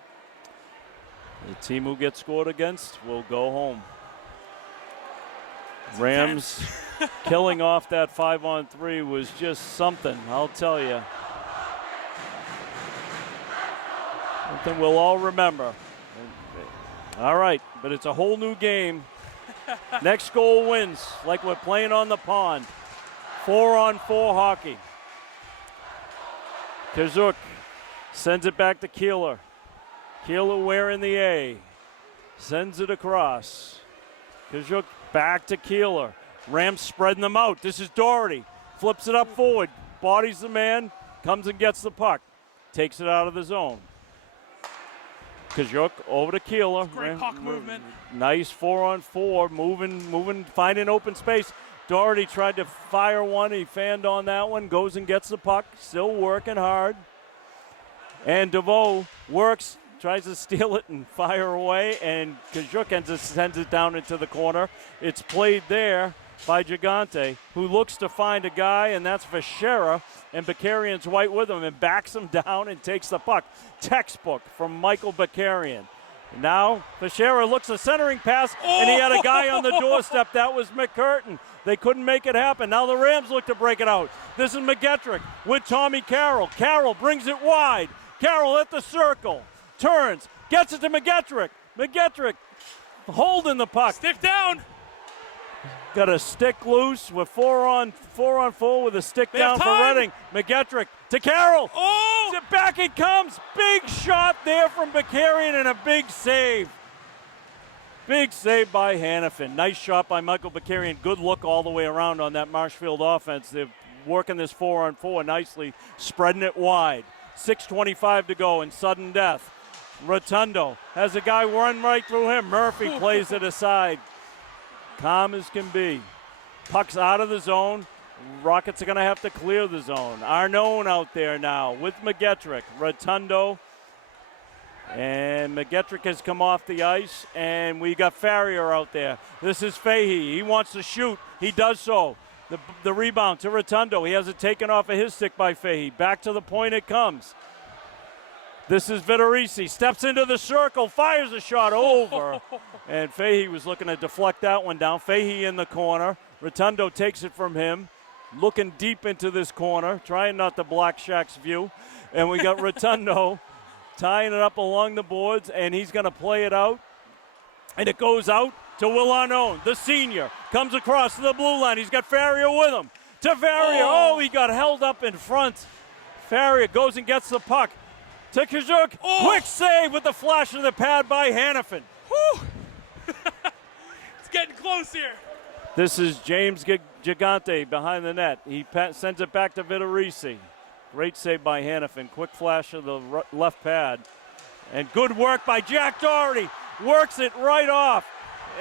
The team who gets scored against will go home. Rams killing off that 5-on-3 was just something, I'll tell you. Something we'll all remember. All right, but it's a whole new game. Next goal wins, like we're playing on the pond. 4-on-4 hockey. Kazuk sends it back to Keeler. Keeler wearing the A. Sends it across. Kazuk back to Keeler. Rams spreading them out. This is Doherty. Flips it up forward. Bodies the man. Comes and gets the puck. Takes it out of the zone. Kazuk over to Keeler. Great puck movement. Nice 4-on-4. Moving, finding open space. Doherty tried to fire one. He fanned on that one. Goes and gets the puck. Still working hard. And DeVoe works. tries to steal it and fire away, and Kajuk sends it down into the corner. It's played there by Gigante, who looks to find a guy, and that's Vachera, and Bakarian's right with him and backs him down and takes the puck. Textbook from Michael Bakarian. Now Vachera looks a centering pass, and he had a guy on the doorstep. That was McCurtain. They couldn't make it happen. Now the Rams look to break it out. This is McGettrick with Tommy Carroll. Carroll brings it wide. Carroll at the circle. Turns. Gets it to McGettrick. McGettrick holding the puck. Stick down. Got a stick loose with four on four with a stick down for Reading. McGettrick to Carroll. Oh! Back it comes. Big shot there from Bakarian and a big save. Big save by Hannafin. Nice shot by Michael Bakarian. Good look all the way around on that Marshfield offense. They're working this 4-on-4 nicely, spreading it wide. 6:25 to go in sudden death. Rotundo has a guy run right through him. Murphy plays it aside. Calm as can be. Puck's out of the zone. Rockets are going to have to clear the zone. Arnone out there now with McGettrick. Rotundo. And McGettrick has come off the ice, and we got Farrier out there. This is Fahey. He wants to shoot. He does so. The rebound to Rotundo. He has it taken off of his stick by Fahey. Back to the point it comes. This is Vitorisi. Steps into the circle, fires a shot over. And Fahey was looking to deflect that one down. Fahey in the corner. Rotundo takes it from him. Looking deep into this corner, trying not to block Shaq's view. And we got Rotundo tying it up along the boards, and he's going to play it out. And it goes out to Will Arnone, the senior. Comes across to the blue line. He's got Farrier with him. To Farrier. Oh, he got held up in front. Farrier goes and gets the puck. To Kajuk. Quick save with the flash of the pad by Hannafin. It's getting close here. This is James Gigante behind the net. He sends it back to Vitorisi. Great save by Hannafin. Quick flash of the left pad. And good work by Jack Doherty. Works it right off.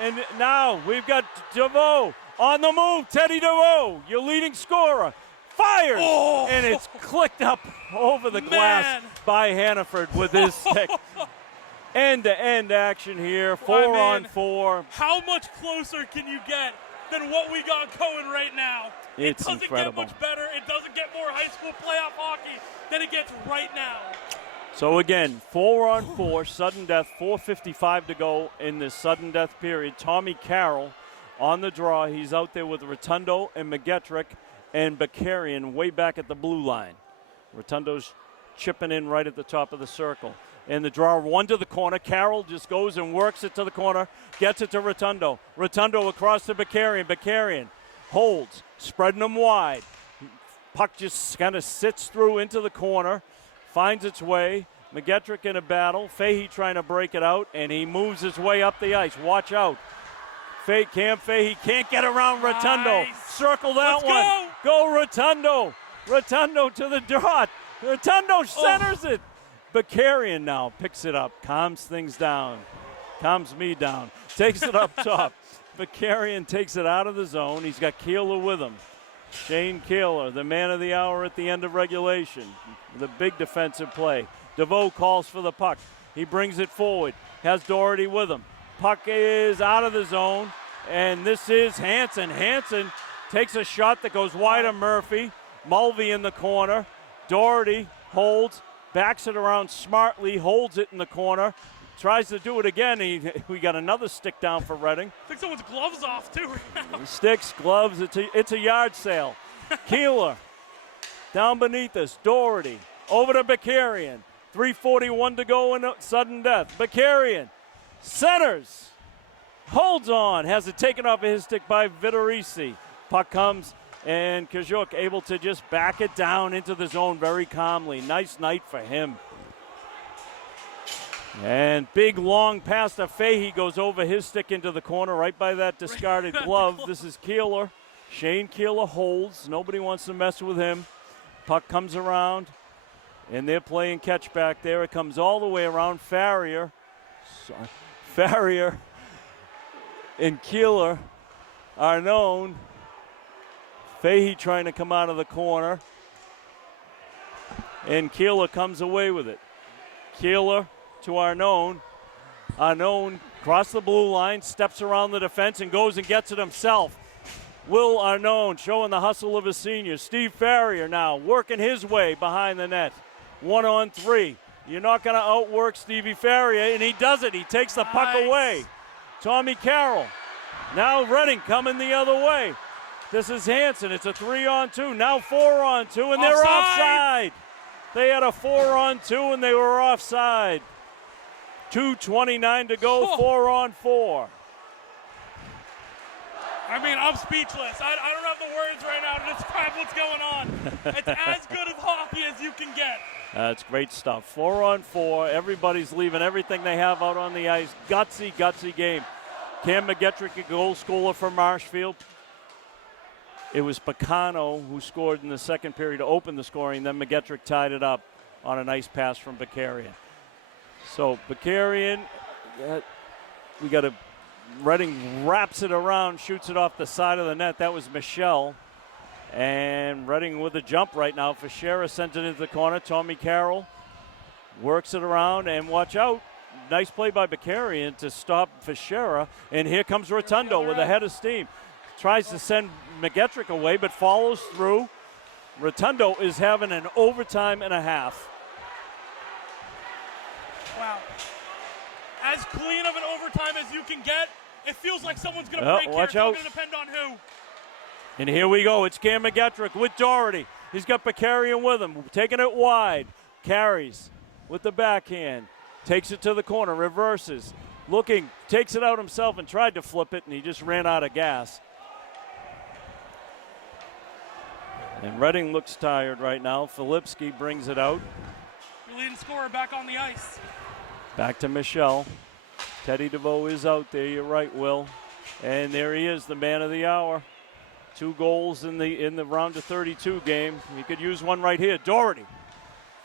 And now we've got DeVoe on the move. Teddy DeVoe, your leading scorer. Fires! Oh. And it's clicked up over the glass by Hannaford with his stick. End-to-end action here. 4-on-4. How much closer can you get than what we got going right now? It's it doesn't incredible. get much better. It doesn't get more high school playoff hockey than it gets right now. So again, 4-on-4, sudden death, 4:55 to go in this sudden death period. Tommy Carroll on the draw. He's out there with Rotundo and McGettrick and Bakarian way back at the blue line. Rotundo's chipping in right at the top of the circle. And the draw, one to the corner. Carroll just goes and works it to the corner, gets it to Rotundo. Rotundo across to Bakarian. Bakarian holds, spreading them wide. Puck just kind of sits through into the corner, finds its way. McGettrick in a battle. Fahey trying to break it out, and he moves his way up the ice. Watch out. Cam Fahey can't get around Rotundo. Nice. Circle that Let's one. Go Rotundo. Rotundo to the dot. Rotundo centers it. Bakarian now picks it up, calms things down, calms me down, takes it up top. Bakarian takes it out of the zone. He's got Keeler with him. Shane Keeler, the man of the hour at the end of regulation. The big defensive play. DeVoe calls for the puck. He brings it forward. Has Doherty with him. Puck is out of the zone, and this is Hansen. Hansen takes a shot that goes wide of Murphy. Mulvey in the corner. Doherty holds, backs it around smartly, holds it in the corner. Tries to do it again. We got another stick down for Reading. I think someone's gloves off, too. Sticks, gloves, it's a yard sale. Keeler down beneath us. Doherty over to Bakarian. 3:41 to go in sudden death. Bakarian centers, holds on, has it taken off of his stick by Vitorisi. Puck comes, and Kajuk able to just back it down into the zone very calmly. Nice night for him. And big long pass to Fahey goes over his stick into the corner right by that discarded glove. This is Keeler. Shane Keeler holds. Nobody wants to mess with him. Puck comes around, and they're playing catch back there. It comes all the way around. Farrier and Keeler are known. Fahey trying to come out of the corner, and Keeler comes away with it. Keeler to Arnone. Arnone across the blue line, steps around the defense and goes and gets it himself. Will Arnone showing the hustle of his senior. Steve Farrier now working his way behind the net. 1-on-3. You're not going to outwork Stevie Farrier, and he does it. He takes the puck away. Tommy Carroll. Now Reading coming the other way. This is Hansen. It's a 3-on-2. Now 4-on-2, and they're offside. They had a 4-on-2, and they were offside. 2:29 to go, 4-on-4. I mean, I'm speechless. I don't have the words right now to describe what's going on. It's as good of hockey as you can get. That's great stuff. 4-on-4. Everybody's leaving everything they have out on the ice. Gutsy game. Cam McGettrick, a goal scorer for Marshfield. It was Picano who scored in the second period to open the scoring. Then McGettrick tied it up on a nice pass from Bakarian. So Bakarian, we got a Reading wraps it around, shoots it off the side of the net. That was Michelle. And Reading with a jump right now. Fischera sent it into the corner. Tommy Carroll works it around, and watch out. Nice play by Bakarian to stop Fischera. And here comes Rotundo with a head of steam. Tries to send McGettrick away, but follows through. Rotundo is having an overtime and a half. Wow. As clean of an overtime as you can get. It feels like someone's going to break here. Watch It's all out. going to depend on who. And here we go. It's Cam McGettrick with Doherty. He's got Bakarian with him, taking it wide. Carries with the backhand. Takes it to the corner, reverses. Looking, takes it out himself and tried to flip it, and he just ran out of gas. And Reading looks tired right now. Filipski brings it out. Your leading scorer back on the ice. Back to Michelle. Teddy DeVoe is out there. You're right, Will. And there he is, the man of the hour. 2 goals in the round of 32 game. He could use one right here. Doherty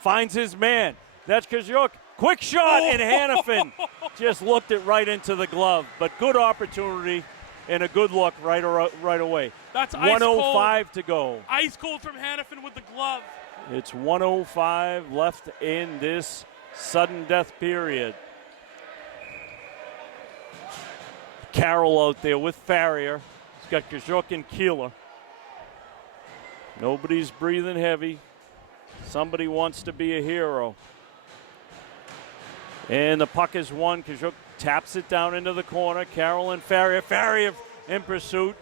finds his man. That's Kajuk. Quick shot, and Hannafin just looked it right into the glove. But good opportunity and a good look right away. That's 1:05 to go. Ice cold from Hannafin with the glove. It's 1:05 left in this sudden death period. Carroll out there with Farrier. He's got Kajuk and Keeler. Nobody's breathing heavy. Somebody wants to be a hero. And the puck is won. Kajuk taps it down into the corner. Carroll and Farrier. Farrier in pursuit.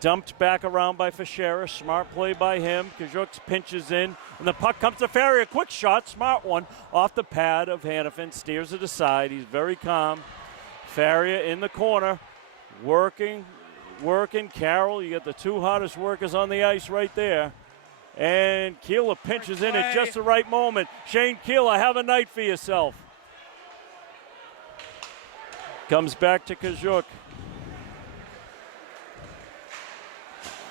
Dumped back around by Fischera. Smart play by him. Kajuk pinches in. And the puck comes to Farrier. Quick shot. Smart one. Off the pad of Hannafin. Steers it aside. He's very calm. Farrier in the corner. Working. Carroll, you got the 2 hottest workers on the ice right there. And Keeler pinches in at just the right moment. Shane Keeler, have a night for yourself. Comes back to Kajuk.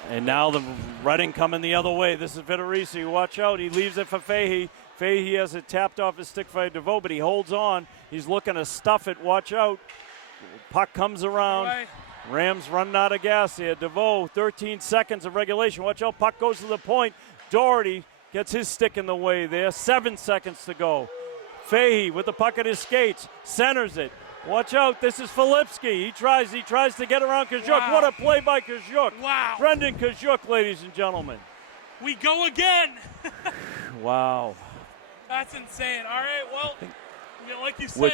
And now the Reading coming the other way. This is Vitorisi. Watch out. He leaves it for Fahey. Fahey has it tapped off his stick by DeVoe, but he holds on. He's looking to stuff it. Watch out. Puck comes around. Rams running out of gas here. DeVoe, 13 seconds of regulation. Watch out. Puck goes to the point. Doherty gets his stick in the way there. 7 seconds to go. Fahey with the puck at his skates. Centers it. Watch out. This is Filipski. He tries to get around Kajuk. Wow. What a play by Kajuk. Wow. Brendan Kajuk, ladies and gentlemen. We go again. Wow. That's insane. All right, well, like you said, we're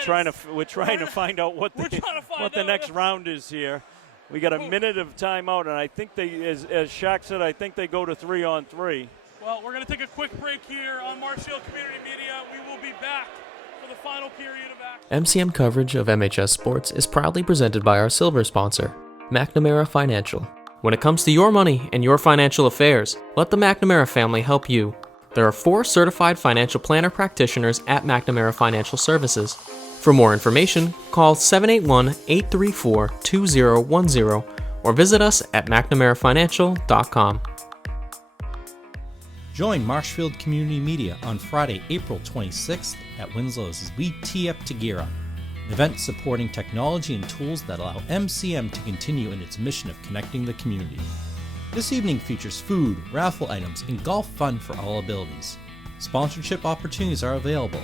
trying to find out what the next round is here. We got a minute of timeout, and I think they, as Shaq said, I think they go to 3-on-3. Well, we're going to take a quick break here on Marshfield Community Media. We will be back for the final period of action. MCM coverage of MHS sports is proudly presented by our silver sponsor, McNamara Financial. When it comes to your money and your financial affairs, let the McNamara family help you. There are 4 certified financial planner practitioners at McNamara Financial Services. For more information, call 781-834-2010 or visit us at mcnamarafinancial.com. Join Marshfield Community Media on Friday, April 26th at Winslow's as we tee up to gear up, an event supporting technology and tools that allow MCM to continue in its mission of connecting the community. This evening features food, raffle items, and golf fun for all abilities. Sponsorship opportunities are available.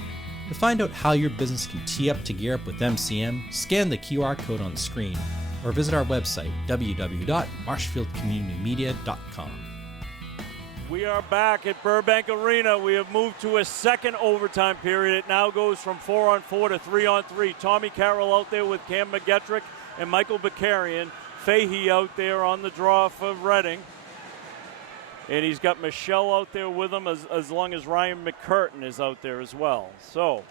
To find out how your business can tee up to gear up with MCM, scan the QR code on the screen or visit our website, www.marshfieldcommunitymedia.com. We are back at Burbank Arena. We have moved to a second overtime period. It now goes from 4-on-4 to 3-on-3. Tommy Carroll out there with Cam McGettrick and Michael Bakarian. Fahey out there on the draw for Reading. And he's got Michelle out there with him as long as Ryan McCurtain is out there as well. So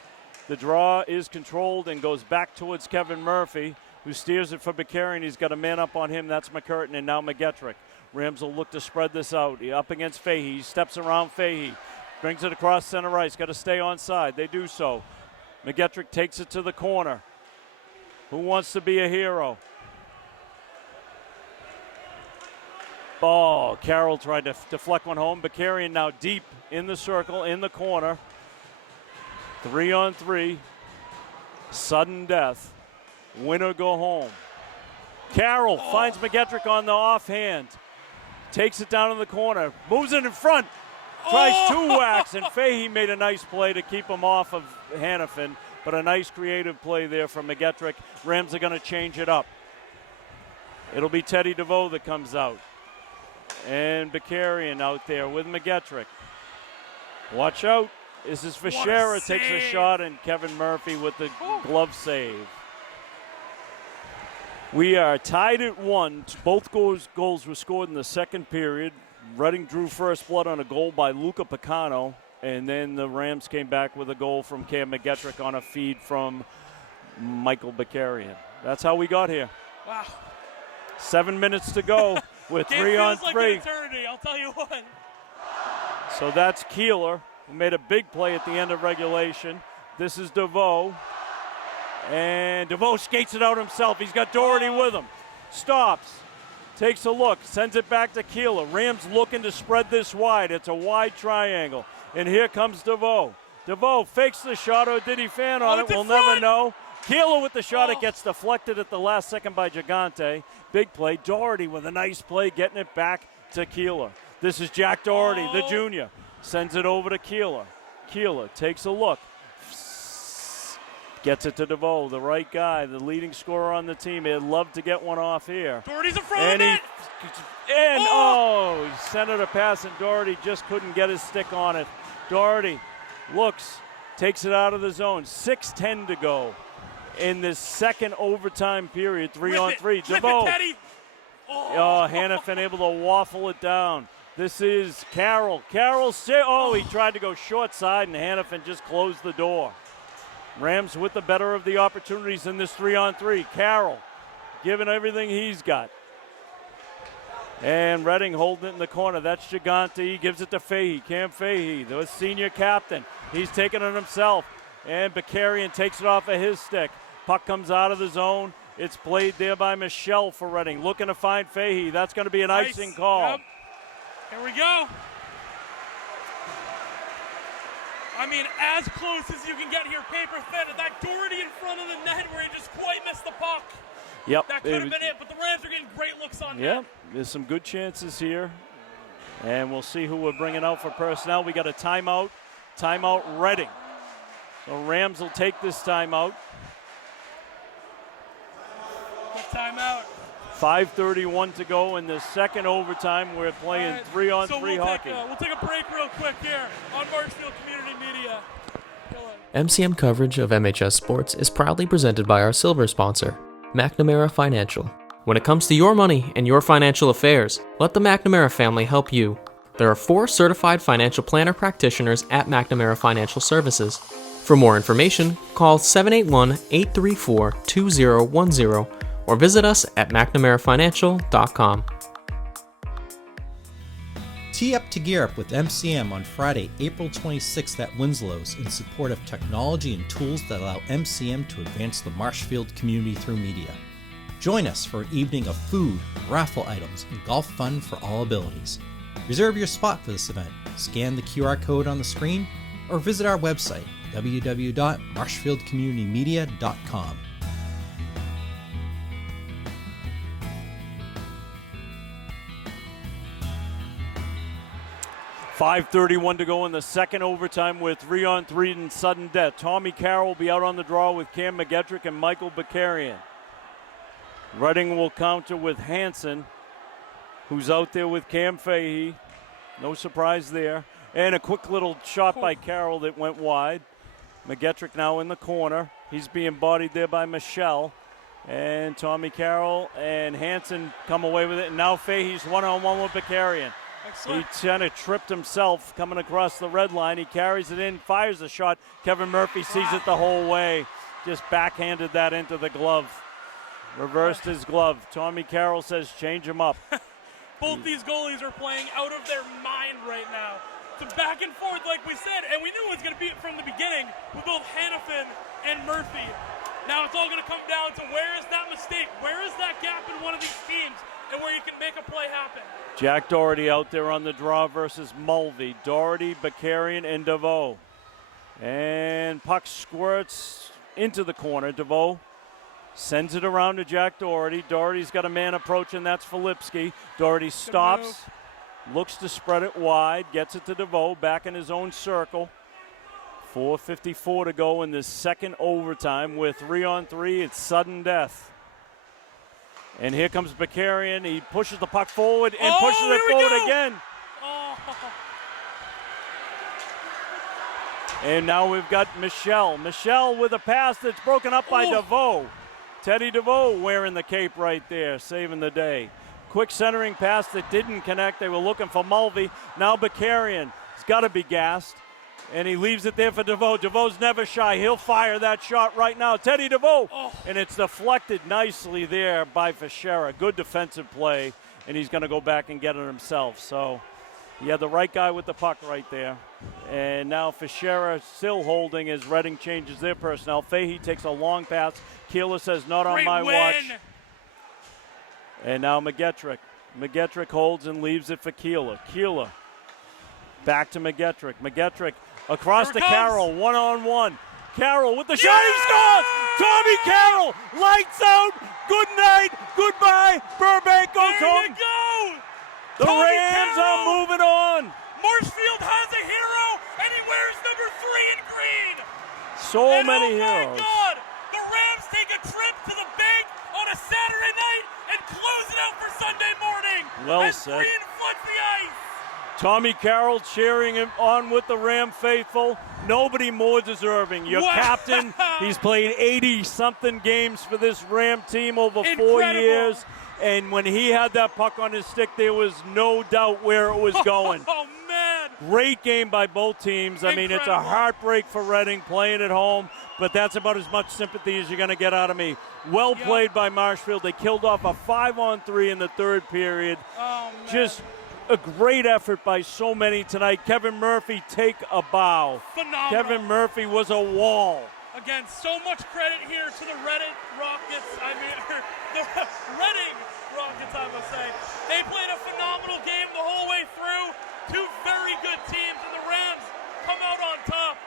the draw is controlled and goes back towards Kevin Murphy, who steers it for Bakarian. He's got a man up on him. That's McCurtain, and now McGettrick. Rams will look to spread this out. Up against Fahey. He steps around Fahey. Brings it across center ice. Got to stay onside. They do so. McGettrick takes it to the corner. Who wants to be a hero? Oh, Carroll tried to deflect one home. Bakarian now deep in the circle, in the corner. 3-on-3. Sudden death. Winner go home. Carroll finds McGettrick on the offhand. Takes it down in the corner. Moves it in front. Tries two whacks, and Fahey made a nice play to keep him off of Hannafin. But a nice creative play there from McGettrick. Rams are going to change it up. It'll be Teddy DeVoe that comes out. And Bakarian out there with McGettrick. Watch out. This is Fischera takes a shot, and Kevin Murphy with the glove save. We are tied at 1. Both goals were scored in the second period. Reading drew first blood on a goal by Luca Picano, and then the Rams came back with a goal from Cam McGettrick on a feed from Michael Bakarian. That's how we got here. Wow. 7 minutes to go with 3-on-3. Feels like an eternity, I'll tell you what. So that's Keeler, who made a big play at the end of regulation. This is DeVoe. And DeVoe skates it out himself. He's got Doherty with him. Stops. Takes a look. Sends it back to Keeler. Rams looking to spread this wide. It's a wide triangle. And here comes DeVoe. DeVoe fakes the shot, or did he fan on it? We'll never know. Keeler with the shot. It gets deflected at the last second by Gigante. Big play. Doherty with a nice play, getting it back to Keeler. This is Jack Doherty, the junior. Sends it over to Keeler. Keeler takes a look. Gets it to DeVoe, the right guy, the leading scorer on the team. He'd love to get one off here. Doherty's in front of it. He sent it a pass, and Doherty just couldn't get his stick on it. Doherty looks, takes it out of the zone. 6:10 to go in this second overtime period. 3-on-3. DeVoe. Hannafin able to waffle it down. This is Carroll. He tried to go short side, and Hannafin just closed the door. Rams with the better of the opportunities in this 3-on-3. Carroll giving everything he's got. And Reading holding it in the corner. That's Gigante. He gives it to Fahey. Cam Fahey, the senior captain. He's taking it himself. And Bakarian takes it off of his stick. Puck comes out of the zone. It's played there by Michelle for Reading. Looking to find Fahey. That's going to be an icing call. Yep. Here we go. I mean, as close as you can get here, paper thin. That Doherty in front of the net where he just quite missed the puck. Yep. That could have been it, but the Rams are getting great looks on Yep. net. There's some good chances here. And we'll see who we're bringing out for personnel. We got a timeout. Timeout Reading. The Rams will take this timeout. Timeout. 5:31 to go in the second overtime. We're playing 3-on-3 hockey. We'll take a break real quick here on Marshfield Community Media. MCM coverage of MHS sports is proudly presented by our silver sponsor, McNamara Financial. When it comes to your money and your financial affairs, let the McNamara family help you. There are 4 certified financial planner practitioners at McNamara Financial Services. For more information, call 781-834-2010 or visit us at McNamaraFinancial.com. Tee up to gear up with MCM on Friday, April 26th at Winslow's in support of technology and tools that allow MCM to advance the Marshfield community through media. Join us for an evening of food, raffle items, and golf fun for all abilities. Reserve your spot for this event. Scan the QR code on the screen or visit our website, www.marshfieldcommunitymedia.com. 5:31 to go in the second overtime with 3-on-3 and sudden death. Tommy Carroll will be out on the draw with Cam McGettrick and Michael Bakarian. Reading will counter with Hansen, who's out there with Cam Fahey. No surprise there. And a quick little shot by Carroll that went wide. McGettrick now in the corner. He's being bodied there by Michelle. And Tommy Carroll and Hansen come away with it. And now Fahey's one-on-one with Bakarian. Excellent. He kind of tripped himself coming across the red line. He carries it in, fires a shot. Kevin Murphy sees it the whole way. Just backhanded that into the glove. Reversed his glove. Tommy Carroll says change him up. Both these goalies are playing out of their mind right now. It's a back and forth like we said, and we knew it was going to be from the beginning with both Hannafin and Murphy. Now it's all going to come down to where is that mistake? Where is that gap in one of these teams and where you can make a play happen? Jack Doherty out there on the draw versus Mulvey. Doherty, Bakarian, and DeVoe. And puck squirts into the corner. DeVoe sends it around to Jack Doherty. Doherty's got a man approaching. That's Filipski. Doherty stops, looks to spread it wide, gets it to DeVoe, back in his own circle. 4:54 to go in this second overtime with 3-on-3. It's sudden death. And here comes Bakarian. He pushes the puck forward and pushes it forward again. Oh. And now we've got Michelle. Michelle with a pass that's broken up by DeVoe. Teddy DeVoe wearing the cape right there, saving the day. Quick centering pass that didn't connect. They were looking for Mulvey. Now Bakarian. He's got to be gassed. And he leaves it there for DeVoe. DeVoe's never shy. He'll fire that shot right now. Teddy DeVoe. And it's deflected nicely there by Fischera. Good defensive play. And he's going to go back and get it himself. So he had the right guy with the puck right there. And now Fischera still holding as Reading changes their personnel. Fahey takes a long pass. Keeler says, not on my watch. And now McGettrick. McGettrick holds and leaves it for Keeler. Keeler back to McGettrick. McGettrick across to Carroll, one-on-one. Carroll with the shot, he scores! Tommy Carroll, lights out, good night, goodbye, Burbank goes home. There you go! The Rams are moving on. Marshfield has a hero, and he wears number 3 in green. So many heroes. Oh my God! The Rams take a trip to the bank on a Saturday night and close it out for Sunday morning. Well said. Green floods the ice. Tommy Carroll cheering him on with the Ram faithful. Nobody more deserving. Your captain, he's played 80-something games for this Ram team over 4 years. And when he had that puck on his stick, there was no doubt where it was going. Oh, man. Great game by both teams. I mean, it's a heartbreak for Reading playing at home, but that's about as much sympathy as you're going to get out of me. Well played by Marshfield. They killed off a 5-on-3 in the third period. Oh, man. Just a great effort by so many tonight. Kevin Murphy, take a bow. Phenomenal. Kevin Murphy was a wall. Again, so much credit here to the Reading Rockets. I mean, the Reading Rockets, I must say. They played a phenomenal game the whole way through. Two very good teams, and the Rams come out on top.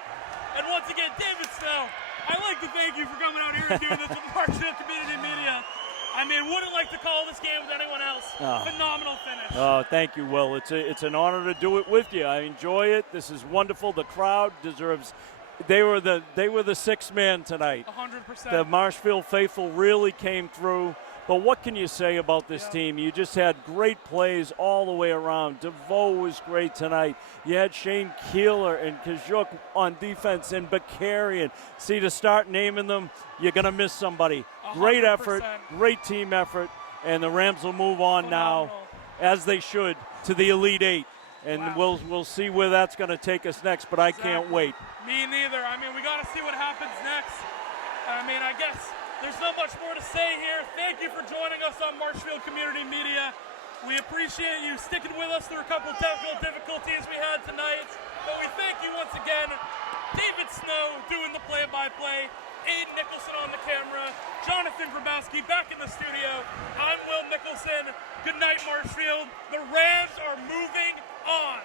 And once again, David Snow, I'd like to thank you for coming out here and doing this with Marshfield Community Media. I mean, wouldn't like to call this game with anyone else. Phenomenal finish. Oh, thank you, Will. It's an honor to do it with you. I enjoy it. This is wonderful. The crowd deserves. They were the sixth man tonight. 100%. The Marshfield faithful really came through. But what can you say about this team? You just had great plays all the way around. DeVoe was great tonight. You had Shane Keeler and Kajuk on defense and Bakarian. See, to start naming them, you're going to miss somebody. 100%. Great effort, great team effort, and the Rams will move on now, as they should, to the Elite Eight. And we'll see where that's going to take us next, but I can't wait. Me neither. I mean, we got to see what happens next. I mean, I guess there's not much more to say here. Thank you for joining us on Marshfield Community Media. We appreciate you sticking with us through a couple technical difficulties we had tonight. But we thank you once again. David Snow doing the play-by-play. Aiden Nicholson on the camera. Jonathan Grabowski back in the studio. I'm Will Nicholson. Good night, Marshfield. The Rams are moving on.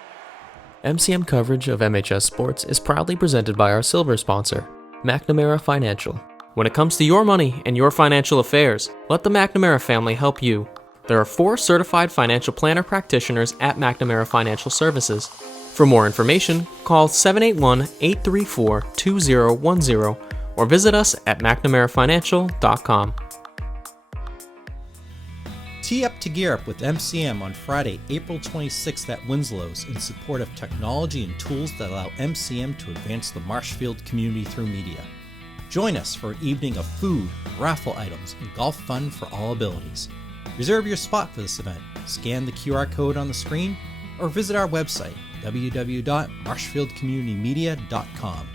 MCM coverage of MHS sports is proudly presented by our silver sponsor, McNamara Financial. When it comes to your money and your financial affairs, let the McNamara family help you. There are 4 certified financial planner practitioners at McNamara Financial Services. For more information, call 781-834-2010 or visit us at McNamaraFinancial.com. Tee up to gear up with MCM on Friday, April 26th at Winslow's in support of technology and tools that allow MCM to advance the Marshfield community through media. Join us for an evening of food, raffle items, and golf fun for all abilities. Reserve your spot for this event, scan the QR code on the screen, or visit our website, www.marshfieldcommunitymedia.com.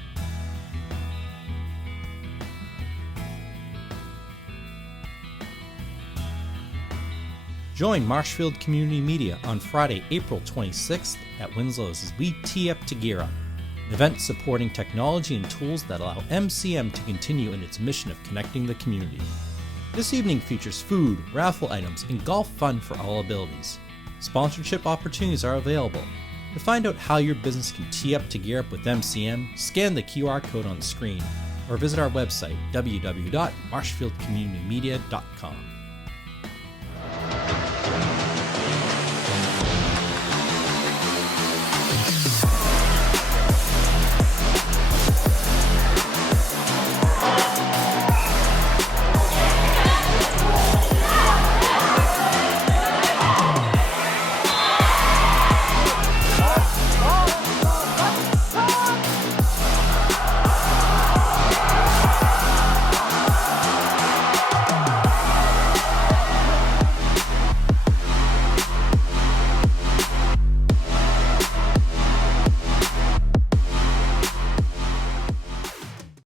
Join Marshfield Community Media on Friday, April 26th at Winslow's as we tee up to gear up, an event supporting technology and tools that allow MCM to continue in its mission of connecting the community. This evening features food, raffle items, and golf fun for all abilities. Sponsorship opportunities are available. To find out how your business can tee up to gear up with MCM, scan the QR code on the screen or visit our website, www.marshfieldcommunitymedia.com.